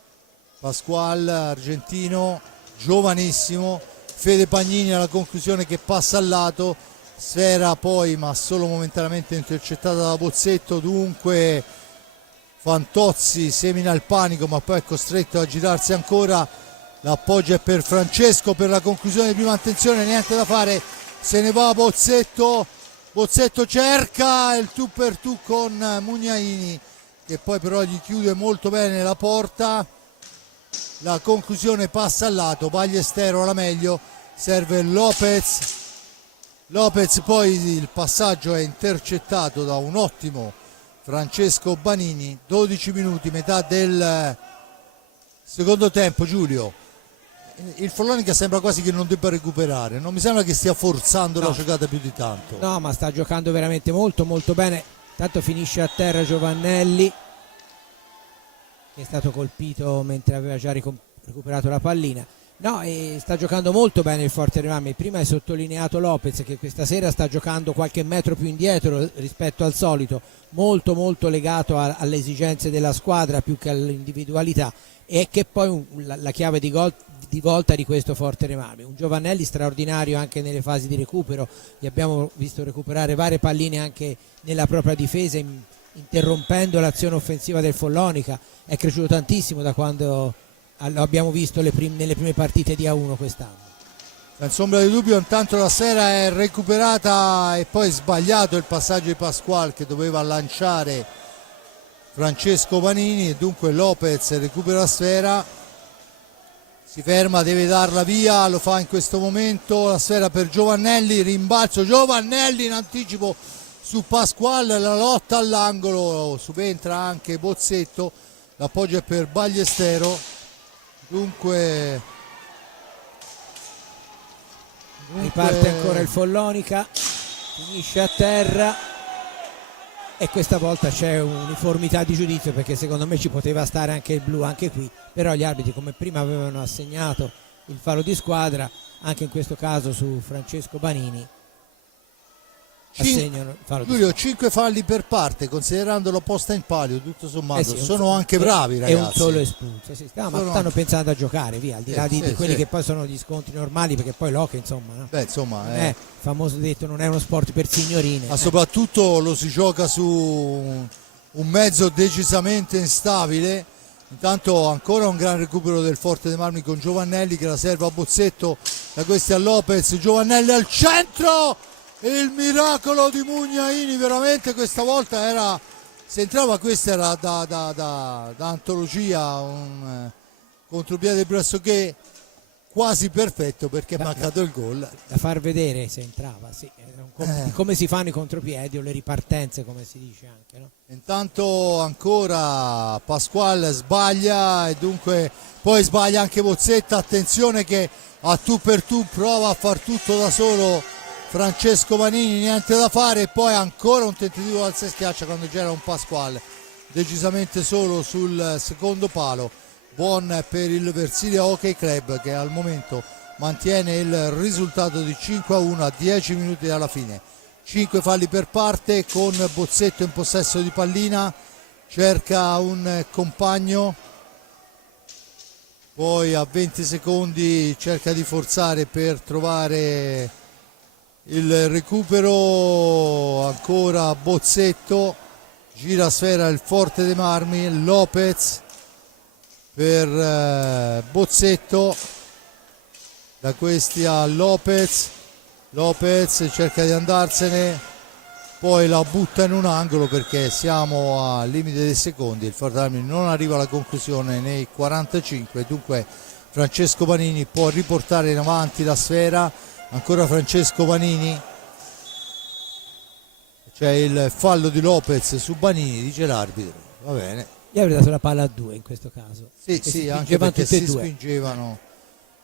Pasquale argentino, giovanissimo, Fede Pagnini alla conclusione che passa al lato, sfera poi ma solo momentaneamente intercettata da Bozzetto, dunque Fantozzi semina il panico ma poi è costretto a girarsi ancora, l'appoggio è per Francesco per la conclusione di prima attenzione, niente da fare, se ne va Bozzetto cerca il tu per tu con Mugnaini che poi però gli chiude molto bene la porta, la conclusione passa al lato, Ballestero alla meglio, serve Lopez, poi il passaggio è intercettato da un ottimo Francesco Banini, 12 minuti, metà del secondo tempo. Giulio, il Follonica sembra quasi che non debba recuperare, non mi sembra che stia forzando la giocata più di tanto. No, ma sta giocando veramente molto bene, tanto finisce a terra Giovannelli che è stato colpito mentre aveva già recuperato la pallina. No, e sta giocando molto bene il Forte Remame. Prima hai sottolineato Lopez che questa sera sta giocando qualche metro più indietro rispetto al solito, molto legato alle esigenze della squadra più che all'individualità, e che poi la chiave di volta di questo Forte Remame. Un Giovannelli straordinario anche nelle fasi di recupero, gli abbiamo visto recuperare varie palline anche nella propria difesa, interrompendo l'azione offensiva del Follonica. È cresciuto tantissimo da quando lo abbiamo visto nelle prime partite di A1 quest'anno. Senza ombra di dubbio, intanto la sera è recuperata e poi sbagliato il passaggio di Pasquale che doveva lanciare Francesco Banini, e dunque Lopez recupera la sfera, si ferma, deve darla via, lo fa in questo momento, la sfera per Giovannelli, rimbalzo Giovannelli in anticipo su Pasquale, la lotta all'angolo, subentra anche Bozzetto, l'appoggio è per Ballestero, dunque riparte ancora il Follonica, finisce a terra, e questa volta c'è uniformità di giudizio, perché secondo me ci poteva stare anche il blu anche qui, però gli arbitri, come prima avevano assegnato il fallo di squadra, anche in questo caso su Francesco Banini assegnano il fallo di Giulio, squadra. 5 falli per parte, considerando la posta in palio, tutto sommato Sì, sono anche bravi, e ragazzi. un solo espulso, sì, ma Sono stanno anche- pensando a giocare, via, al di là di sì, quelli sì. che poi sono gli scontri normali, perché poi l'hockey, insomma, no? Beh, insomma, Il famoso detto, non è uno sport per signorine. ma soprattutto lo si gioca su un mezzo decisamente instabile. Intanto ancora un gran recupero del Forte dei Marmi con Giovannelli che la serve a Bozzetto, da questi a Lopez, Giovannelli al centro, il miracolo di Mugnaini, veramente questa volta era, se entrava questa era da antologia, un contropiede pressoché quasi perfetto, perché è mancato il gol. Da far vedere se entrava, sì, era di come si fanno i contropiedi o le ripartenze, come si dice anche, no? Intanto ancora Pasquale sbaglia e dunque poi sbaglia anche Bozzetta, attenzione che a tu per tu prova a far tutto da solo Francesco Manini, niente da fare, e poi ancora un tentativo al sestiaccia quando c'era un Pasquale decisamente solo sul secondo palo. Buon per il Versilia Hockey Club che al momento mantiene il risultato di 5-1 a 10 minuti dalla fine. 5 falli per parte con Bozzetto in possesso di pallina, cerca un compagno, poi a 20 secondi cerca di forzare per trovare il recupero, ancora Bozzetto, gira sfera il Forte dei Marmi, Lopez per Bozzetto, da questi a Lopez cerca di andarsene, poi la butta in un angolo perché siamo al limite dei secondi, il Forte dei Marmi non arriva alla conclusione nei 45, dunque Francesco Banini può riportare in avanti la sfera, ancora Francesco Banini, c'è il fallo di Lopez su Banini, dice l'arbitro, va bene. Gli avrei dato la palla a 2 in questo caso. Sì, E si sì, anche spingevano perché tutti e si due. spingevano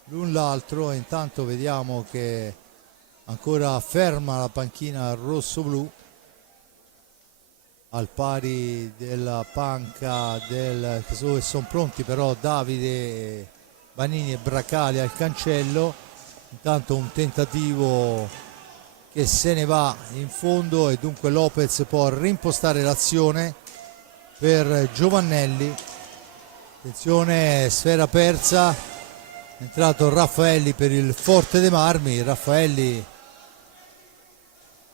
l'un l'altro, e intanto vediamo che ancora ferma la panchina rosso-blu al pari della panca dove sono pronti però Davide, Banini e Bracali al cancello. Intanto un tentativo che se ne va in fondo e dunque Lopez può rimpostare l'azione per Giovannelli. Attenzione, sfera persa, è entrato Raffaelli per il Forte dei Marmi, Raffaelli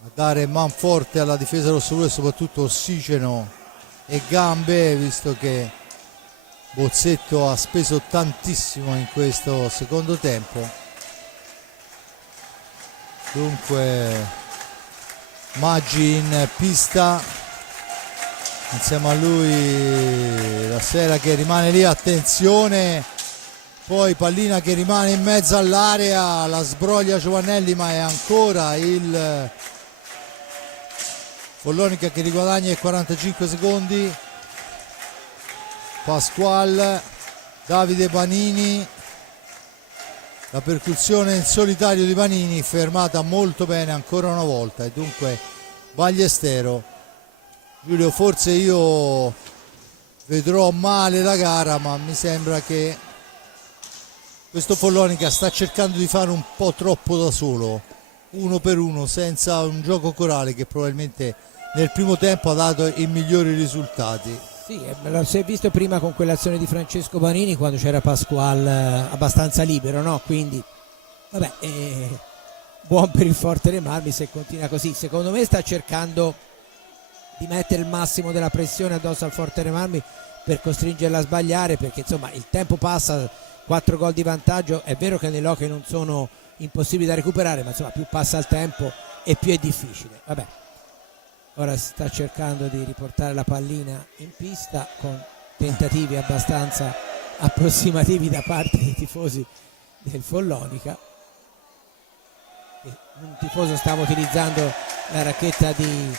a dare manforte alla difesa rossoblu e soprattutto ossigeno e gambe, visto che Bozzetto ha speso tantissimo in questo secondo tempo. Dunque Maggi in pista, insieme a lui la sera che rimane lì, attenzione, poi pallina che rimane in mezzo all'area, la sbroglia Giovannelli, ma è ancora il Follonica che riguadagna i 45 secondi. Pasquale, Davide Banini, la percussione in solitario di Banini fermata molto bene ancora una volta, e dunque Ballestero. Giulio, forse io vedrò male la gara, ma mi sembra che questo Follonica sta cercando di fare un po' troppo da solo, uno per uno, senza un gioco corale che probabilmente nel primo tempo ha dato i migliori risultati. Sì, si è visto prima con quell'azione di Francesco Banini quando c'era Pasquale abbastanza libero, no? Quindi vabbè, buon per il Forte dei Marmi se continua così. Secondo me sta cercando di mettere il massimo della pressione addosso al Forte dei Marmi per costringerla a sbagliare, perché insomma il tempo passa, 4 gol di vantaggio, è vero che nell'hockey non sono impossibili da recuperare, ma insomma più passa il tempo e più è difficile. Vabbè, ora si sta cercando di riportare la pallina in pista con tentativi abbastanza approssimativi da parte dei tifosi del Follonica. Un tifoso stava utilizzando la racchetta di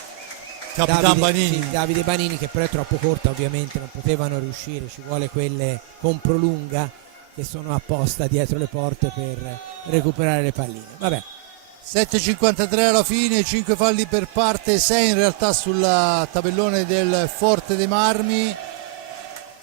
Capitan Banini. Sì, Davide Banini, che però è troppo corta, ovviamente non potevano riuscire, ci vuole quelle con prolunga che sono apposta dietro le porte per recuperare le palline. Vabbè, 7,53 alla fine, 5 falli per parte, 6 in realtà sul tabellone del Forte dei Marmi.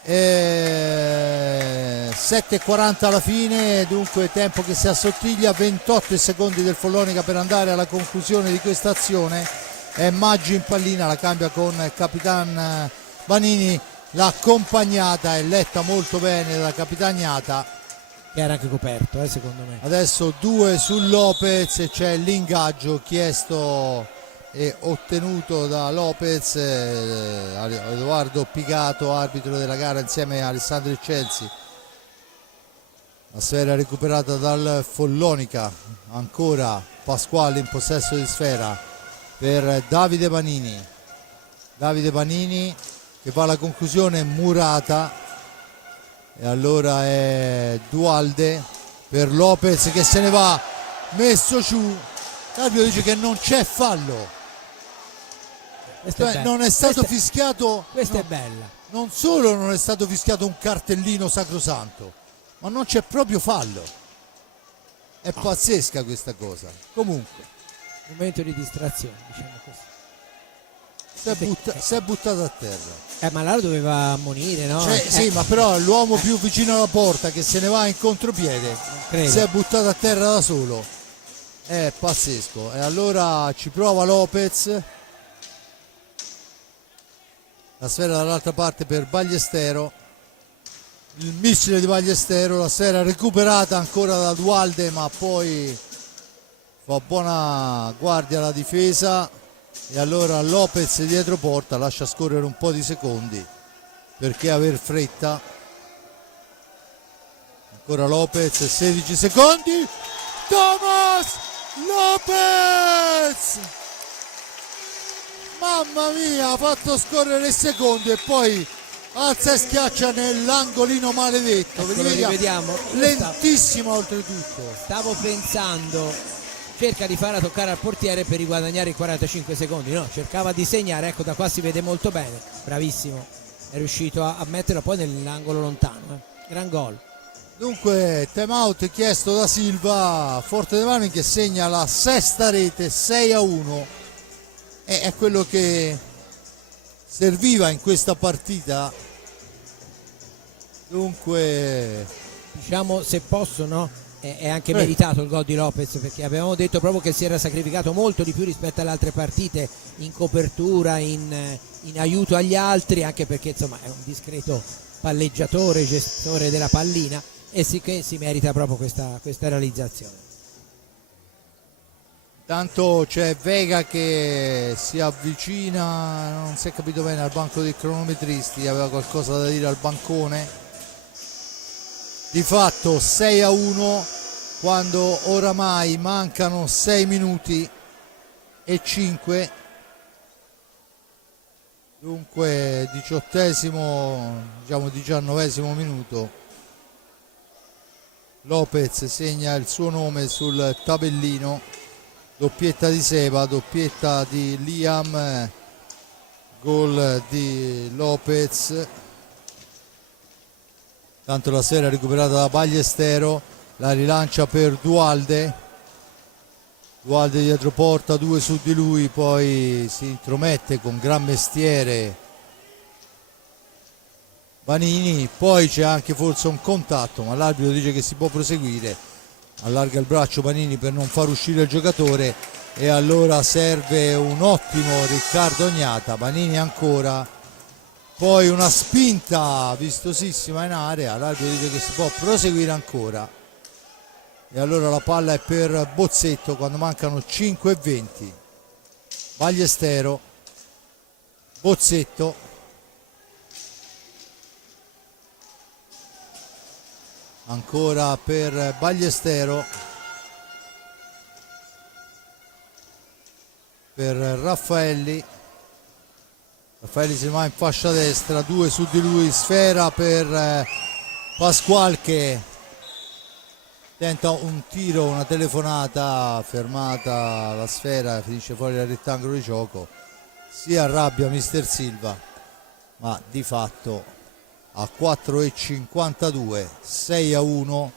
7,40 alla fine, dunque tempo che si assottiglia, 28 secondi del Follonica per andare alla conclusione di questa azione. È Maggi in pallina, la cambia con Capitan Vanini, l'accompagnata è letta molto bene dalla capitagnata, che era anche coperto secondo me. Adesso 2 su Lopez e c'è l'ingaggio chiesto e ottenuto da Lopez. Edoardo Pigato, arbitro della gara, insieme a Alessandro Eccelsi. La sfera recuperata dal Follonica, ancora Pasquale in possesso di sfera per Davide Vanini che va alla conclusione, murata, e allora è Dualde per Lopez che se ne va, messo giù. L'arbitro dice che non c'è fallo, cioè non è stato fischiato. Questa è bella. Non solo non è stato fischiato un cartellino sacrosanto, ma non c'è proprio fallo. È pazzesca questa cosa. Comunque Momento di distrazione, diciamo così. si è buttato a terra. Ma là doveva ammonire, no? Cioè, sì, ma però l'uomo più vicino alla porta che se ne va in contropiede si è buttato a terra da solo. È pazzesco. E allora ci prova Lopez. La sfera dall'altra parte per Ballestero. Il missile di Ballestero, la sfera recuperata ancora da Dualde, ma poi fa buona guardia alla difesa. E allora Lopez dietro porta lascia scorrere un po' di secondi perché aver fretta. Ancora Lopez, 16 secondi, Thomas Lopez, mamma mia, ha fatto scorrere il secondo e poi alza e schiaccia nell'angolino maledetto. Vediamo. Lentissimo oltretutto. Stavo pensando, cerca di farla toccare al portiere per riguadagnare i 45 secondi, no, cercava di segnare, ecco, da qua si vede molto bene, bravissimo, è riuscito a metterla poi nell'angolo lontano, gran gol. Dunque time out chiesto da Silva, Forte dei Marmi che segna la sesta rete, 6-1, è quello che serviva in questa partita. Dunque diciamo, se posso, no? È anche meritato il gol di Lopez, perché avevamo detto proprio che si era sacrificato molto di più rispetto alle altre partite in copertura, in aiuto agli altri, anche perché insomma è un discreto palleggiatore, gestore della pallina, e sì che si merita proprio questa realizzazione. Tanto c'è Vega che si avvicina, non si è capito bene, al banco dei cronometristi, aveva qualcosa da dire al bancone. Di fatto 6-1 quando oramai mancano 6 minuti e 5. Dunque 19esimo minuto. Lopez segna il suo nome sul tabellino, doppietta di Seba, doppietta di Liam, gol di Lopez. Tanto la sfera recuperata da Ballestero, la rilancia per Dualde dietro porta, 2 su di lui, poi si intromette con gran mestiere Vanini, poi c'è anche forse un contatto, ma l'arbitro dice che si può proseguire, allarga il braccio Vanini per non far uscire il giocatore e allora serve un ottimo Riccardo Ognata. Vanini ancora, poi una spinta vistosissima in area, l'arbitro dice che si può proseguire ancora e allora la palla è per Bozzetto quando mancano 5:20. Ballestero, Bozzetto, ancora per Ballestero, per Raffaelli si va in fascia destra, 2 su di lui, sfera per Pasquale che tenta un tiro, una telefonata, fermata la sfera, finisce fuori dal rettangolo di gioco. Si arrabbia mister Silva, ma di fatto a 4:52, 6-1,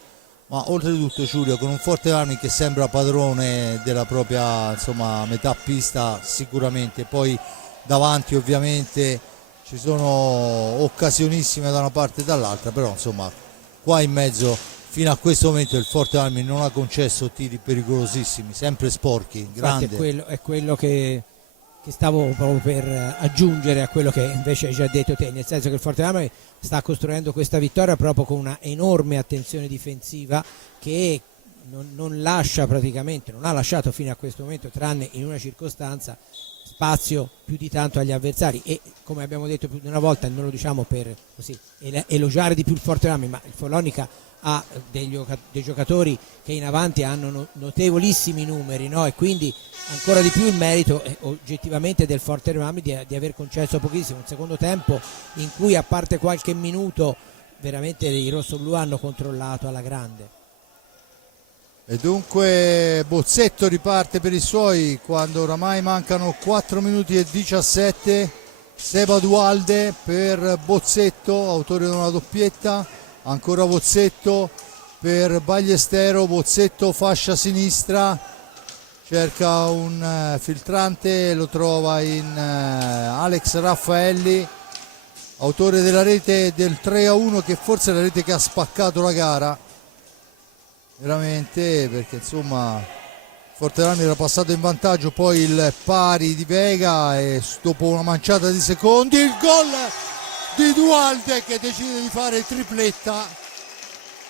Ma oltretutto Giulio, con un Forte Armi che sembra padrone della propria, insomma, metà pista sicuramente, poi davanti ovviamente ci sono occasionissime da una parte e dall'altra, però insomma qua in mezzo fino a questo momento il Forte Armi non ha concesso tiri pericolosissimi, sempre sporchi, grande. Infatti è quello che stavo proprio per aggiungere a quello che invece hai già detto te, nel senso che il Forte Armi sta costruendo questa vittoria proprio con una enorme attenzione difensiva che non lascia praticamente, non ha lasciato fino a questo momento, tranne in una circostanza, spazio più di tanto agli avversari. E come abbiamo detto più di una volta, non lo diciamo per così elogiare di più il Forte Armi, ma il Follonica ha dei giocatori che in avanti hanno notevolissimi numeri, no? E quindi ancora di più il merito è oggettivamente del Forte Armi di aver concesso pochissimo, un secondo tempo in cui a parte qualche minuto veramente i rossoblù hanno controllato alla grande. E dunque Bozzetto riparte per i suoi quando oramai mancano 4 minuti e 17. Seba Dualde per Bozzetto, autore di una doppietta, ancora Bozzetto per Ballestero, Bozzetto fascia sinistra, cerca un filtrante, lo trova in Alex Raffaelli, autore della rete del 3-1, che forse è la rete che ha spaccato la gara veramente, perché insomma Forte Armi era passato in vantaggio, poi il pari di Vega e dopo una manciata di secondi il gol di Dualde che decide di fare tripletta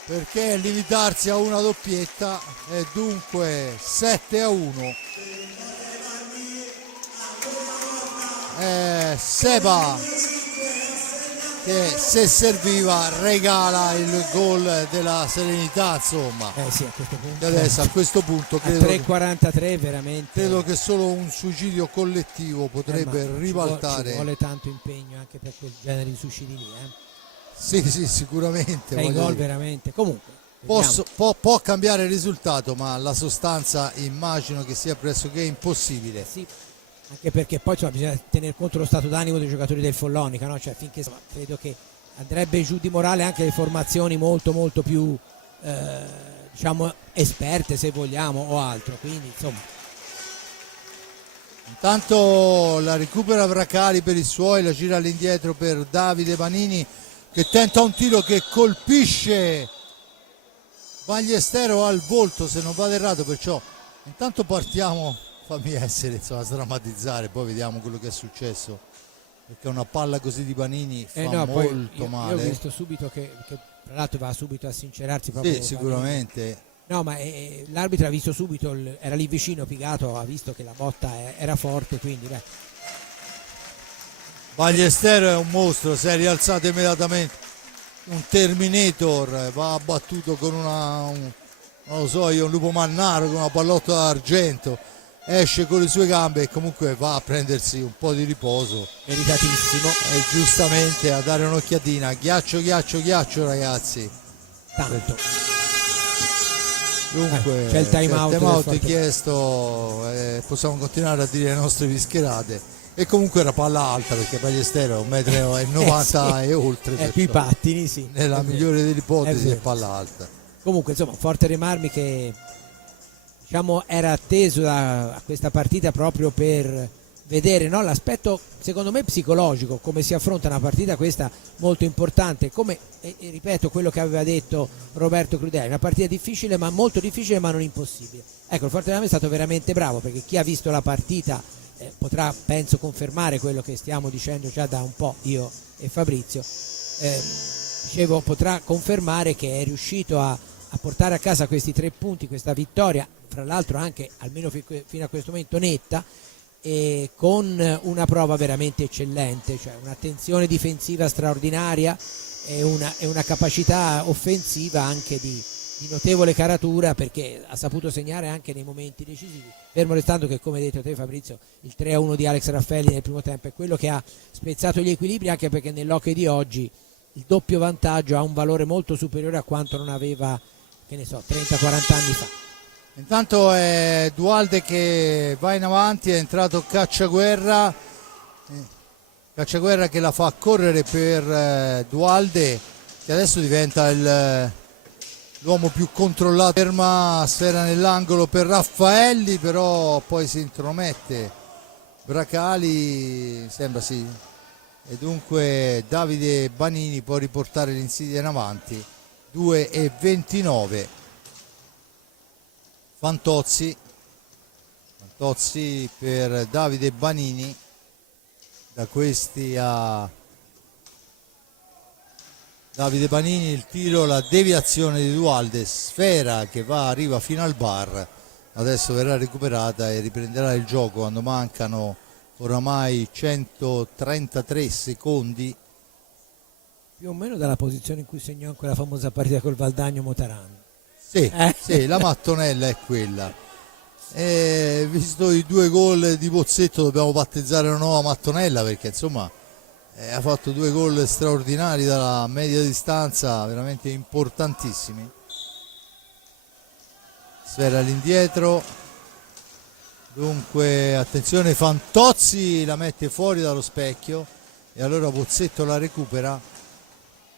perché limitarsi a una doppietta, e dunque 7-1. Seba che se serviva regala il gol della serenità, insomma. Sì, a questo punto, adesso a questo punto credo 3:43 veramente. Credo che solo un suicidio collettivo potrebbe ribaltare. Ci vuole tanto impegno anche per quel genere di suicidi lì, Sì, sicuramente. 6 gol veramente. Comunque può cambiare il risultato, ma la sostanza immagino che sia pressoché impossibile. Sì. Anche perché poi bisogna tener conto dello stato d'animo dei giocatori del Follonica, no? Cioè, finché credo che andrebbe giù di morale anche le formazioni molto molto più diciamo esperte, se vogliamo, o altro, quindi insomma. Intanto la recupera Vracali per i suoi, la gira all'indietro per Davide Vanini che tenta un tiro che colpisce Ballestero al volto, se non vado errato, perciò intanto partiamo. Fammi essere, insomma, sdrammatizzare, poi vediamo quello che è successo, perché una palla così di Vanini fa molto male. Io ho visto subito che tra l'altro va subito a sincerarsi proprio. Sì, sicuramente. No, ma l'arbitro ha visto subito, era lì vicino, pigato, ha visto che la botta era forte, quindi beh. Ballestero è un mostro, si è rialzato immediatamente, un Terminator, va abbattuto con non lo so io, un lupo mannaro con una pallotta d'argento, esce con le sue gambe e comunque va a prendersi un po' di riposo, meritatissimo, e giustamente a dare un'occhiatina. Ghiaccio ragazzi, tanto. Dunque c'è il time out chiesto, possiamo continuare a dire le nostre vischerate, e comunque era palla alta perché Ballestero è 1,90 m sì, e oltre, più i pattini, sì, nella migliore delle ipotesi è palla alta. Comunque insomma Forte Armi che diciamo era atteso a questa partita proprio per vedere, no, l'aspetto secondo me psicologico, come si affronta una partita questa molto importante, come e ripeto quello che aveva detto Roberto Crudeli, una partita difficile, ma molto difficile ma non impossibile. Ecco, il Forte Armi è stato veramente bravo, perché chi ha visto la partita potrà penso confermare quello che stiamo dicendo già da un po' io e Fabrizio, dicevo, potrà confermare che è riuscito a portare a casa questi 3 punti, questa vittoria, fra l'altro anche almeno fino a questo momento netta, e con una prova veramente eccellente, cioè un'attenzione difensiva straordinaria e una capacità offensiva anche di notevole caratura, perché ha saputo segnare anche nei momenti decisivi, fermo restando che, come hai detto te Fabrizio, il 3-1 di Alex Raffaelli nel primo tempo è quello che ha spezzato gli equilibri, anche perché nell'hockey di oggi il doppio vantaggio ha un valore molto superiore a quanto non aveva, che ne so, 30-40 anni fa. Intanto è Dualde che va in avanti, è entrato Cacciaguerra che la fa correre per Dualde, che adesso diventa l'uomo più controllato, ferma, sfera nell'angolo per Raffaelli, però poi si intromette Bracali, sembra sì, e dunque Davide Banini può riportare l'Insidia in avanti. 2:29. Fantozzi per Davide Banini, da questi a Davide Banini il tiro, la deviazione di Dualde, sfera che arriva fino al bar, adesso verrà recuperata e riprenderà il gioco quando mancano oramai 133 secondi. Più o meno dalla posizione in cui segnò anche la famosa partita col Valdagno Motarano. Sì, la mattonella è quella. Visto i 2 gol di Bozzetto dobbiamo battezzare una nuova mattonella, perché insomma ha fatto 2 gol straordinari dalla media distanza, veramente importantissimi. Sfera all'indietro, dunque attenzione, Fantozzi la mette fuori dallo specchio e allora Bozzetto la recupera.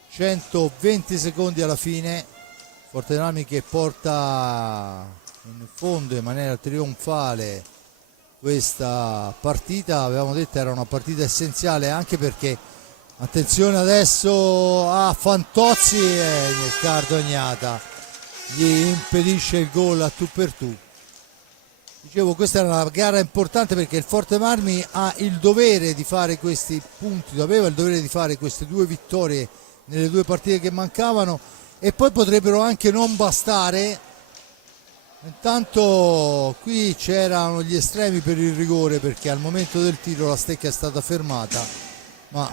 120 secondi alla fine, Fortenami che porta in fondo in maniera trionfale questa partita. Avevamo detto era una partita essenziale, anche perché attenzione adesso a Fantozzi e Cardognata gli impedisce il gol a tu per tu. Dicevo, questa era una gara importante perché il Forte Marmi ha il dovere di fare questi punti, aveva il dovere di fare queste 2 vittorie nelle 2 partite che mancavano, e poi potrebbero anche non bastare. Intanto qui c'erano gli estremi per il rigore, perché al momento del tiro la stecca è stata fermata, ma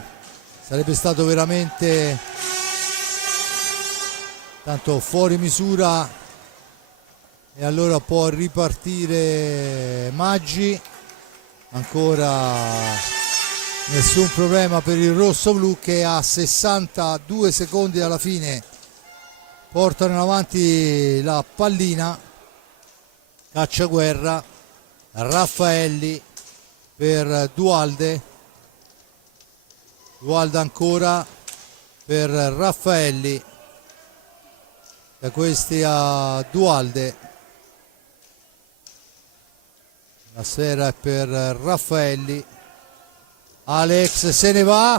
sarebbe stato veramente tanto fuori misura, e allora può ripartire Maggi. Ancora nessun problema per il rosso-blu, che a 62 secondi alla fine portano in avanti la pallina. Cacciaguerra, Raffaelli per Dualde ancora per Raffaelli, da questi a Dualde, la sfera è per Raffaelli. Alex se ne va,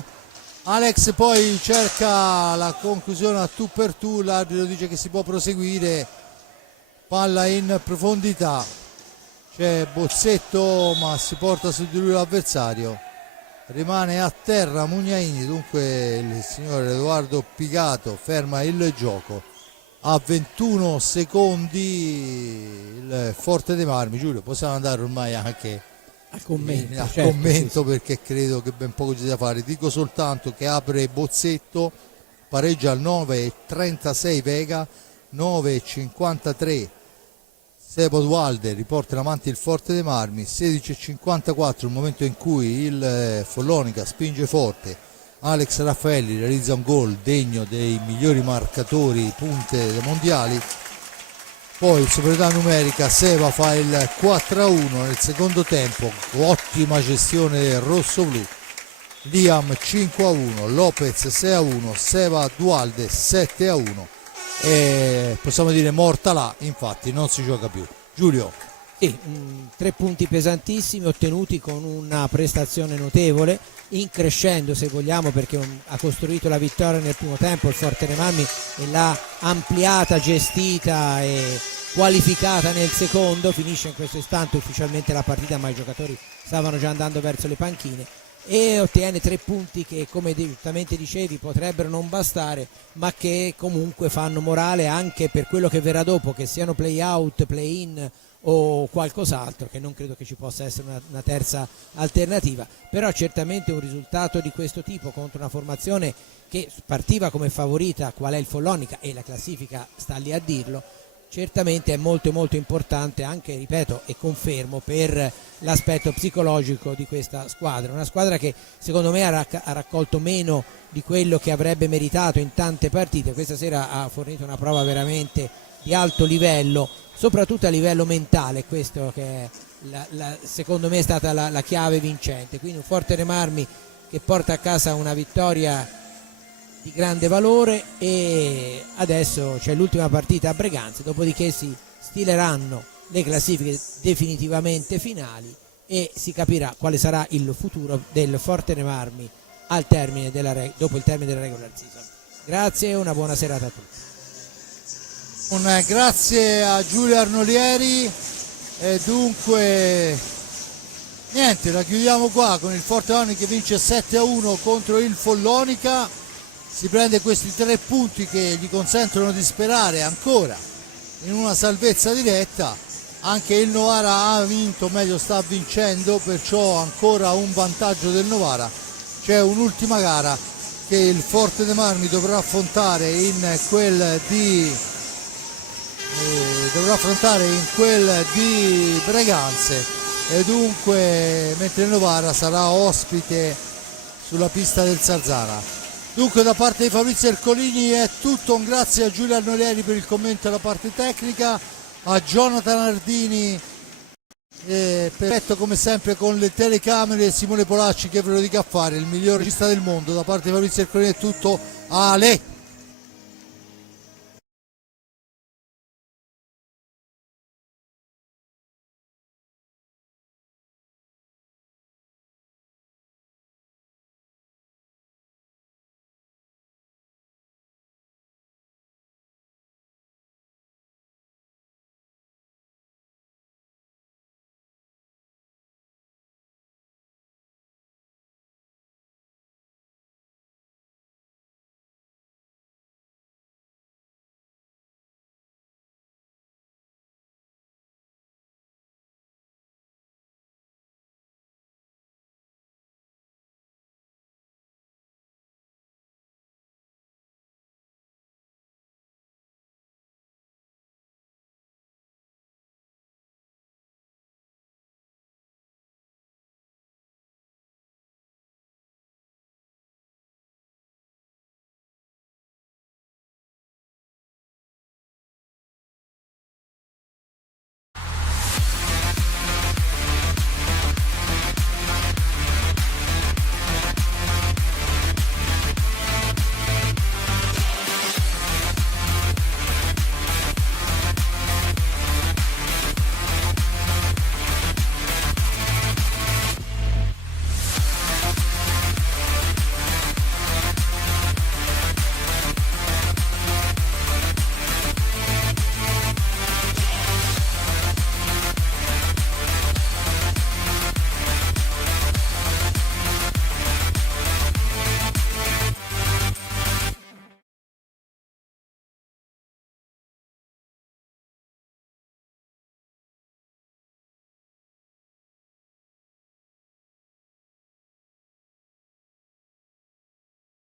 Alex poi cerca la conclusione a tu per tu, l'arbitro dice che si può proseguire, palla in profondità, c'è Bozzetto ma si porta su di lui l'avversario, rimane a terra Mugnaini, dunque il signor Edoardo Pigato ferma il gioco. A 21 secondi il Forte dei Marmi. Giulio, possiamo andare ormai anche al commento, commento, sì. Perché credo che ben poco ci sia da fare. Dico soltanto che apre Bozzetto, pareggia al 9:36 Vega, 9:53 Sebo Dualde, riporta in avanti il Forte dei Marmi, 16:54 il momento in cui il Follonica spinge forte. Alex Raffaelli realizza un gol degno dei migliori marcatori punte dei mondiali. Poi in superiorità numerica Seva fa il 4-1 nel secondo tempo, ottima gestione del rosso-blu. Liam 5-1, Lopez 6-1, Seva Dualde 7-1 e possiamo dire morta là, infatti non si gioca più. Giulio. Sì, 3 punti pesantissimi ottenuti con una prestazione notevole, in crescendo se vogliamo, perché ha costruito la vittoria nel primo tempo il Forte dei Marmi e l'ha ampliata, gestita e qualificata nel secondo. Finisce in questo istante ufficialmente la partita, ma i giocatori stavano già andando verso le panchine, e ottiene 3 punti che, come giustamente dicevi, potrebbero non bastare, ma che comunque fanno morale anche per quello che verrà dopo, che siano play out, play in o qualcos'altro, che non credo che ci possa essere una terza alternativa. Però certamente un risultato di questo tipo contro una formazione che partiva come favorita, qual è il Follonica, e la classifica sta lì a dirlo, certamente è molto molto importante anche, ripeto e confermo, per l'aspetto psicologico di questa squadra, una squadra che secondo me ha raccolto meno di quello che avrebbe meritato in tante partite. Questa sera ha fornito una prova veramente di alto livello, soprattutto a livello mentale, questo che è secondo me è stata la chiave vincente. Quindi un Forte dei Marmi che porta a casa una vittoria di grande valore, e adesso c'è l'ultima partita a Breganze, dopodiché si stileranno le classifiche definitivamente finali e si capirà quale sarà il futuro del Fortene Marmi dopo il termine della regular season. Grazie e una buona serata a tutti. Un grazie a Giulio Arnolieri, e dunque niente, la chiudiamo qua con il Forte Marmi che vince 7-1 contro il Follonica, si prende questi 3 punti che gli consentono di sperare ancora in una salvezza diretta. Anche il Novara ha vinto, meglio sta vincendo, perciò ancora un vantaggio del Novara. C'è un'ultima gara che il Forte dei Marmi dovrà affrontare in quel di Breganze, e dunque mentre il Novara sarà ospite sulla pista del Sarzana. Dunque da parte di Fabrizio Ercolini è tutto, un grazie a Giulio Arnolieri per il commento e la parte tecnica, a Jonathan Ardini perfetto come sempre con le telecamere, e Simone Polacci che ve lo dica a fare, il miglior regista del mondo. Da parte di Fabrizio Ercolini è tutto, Ale!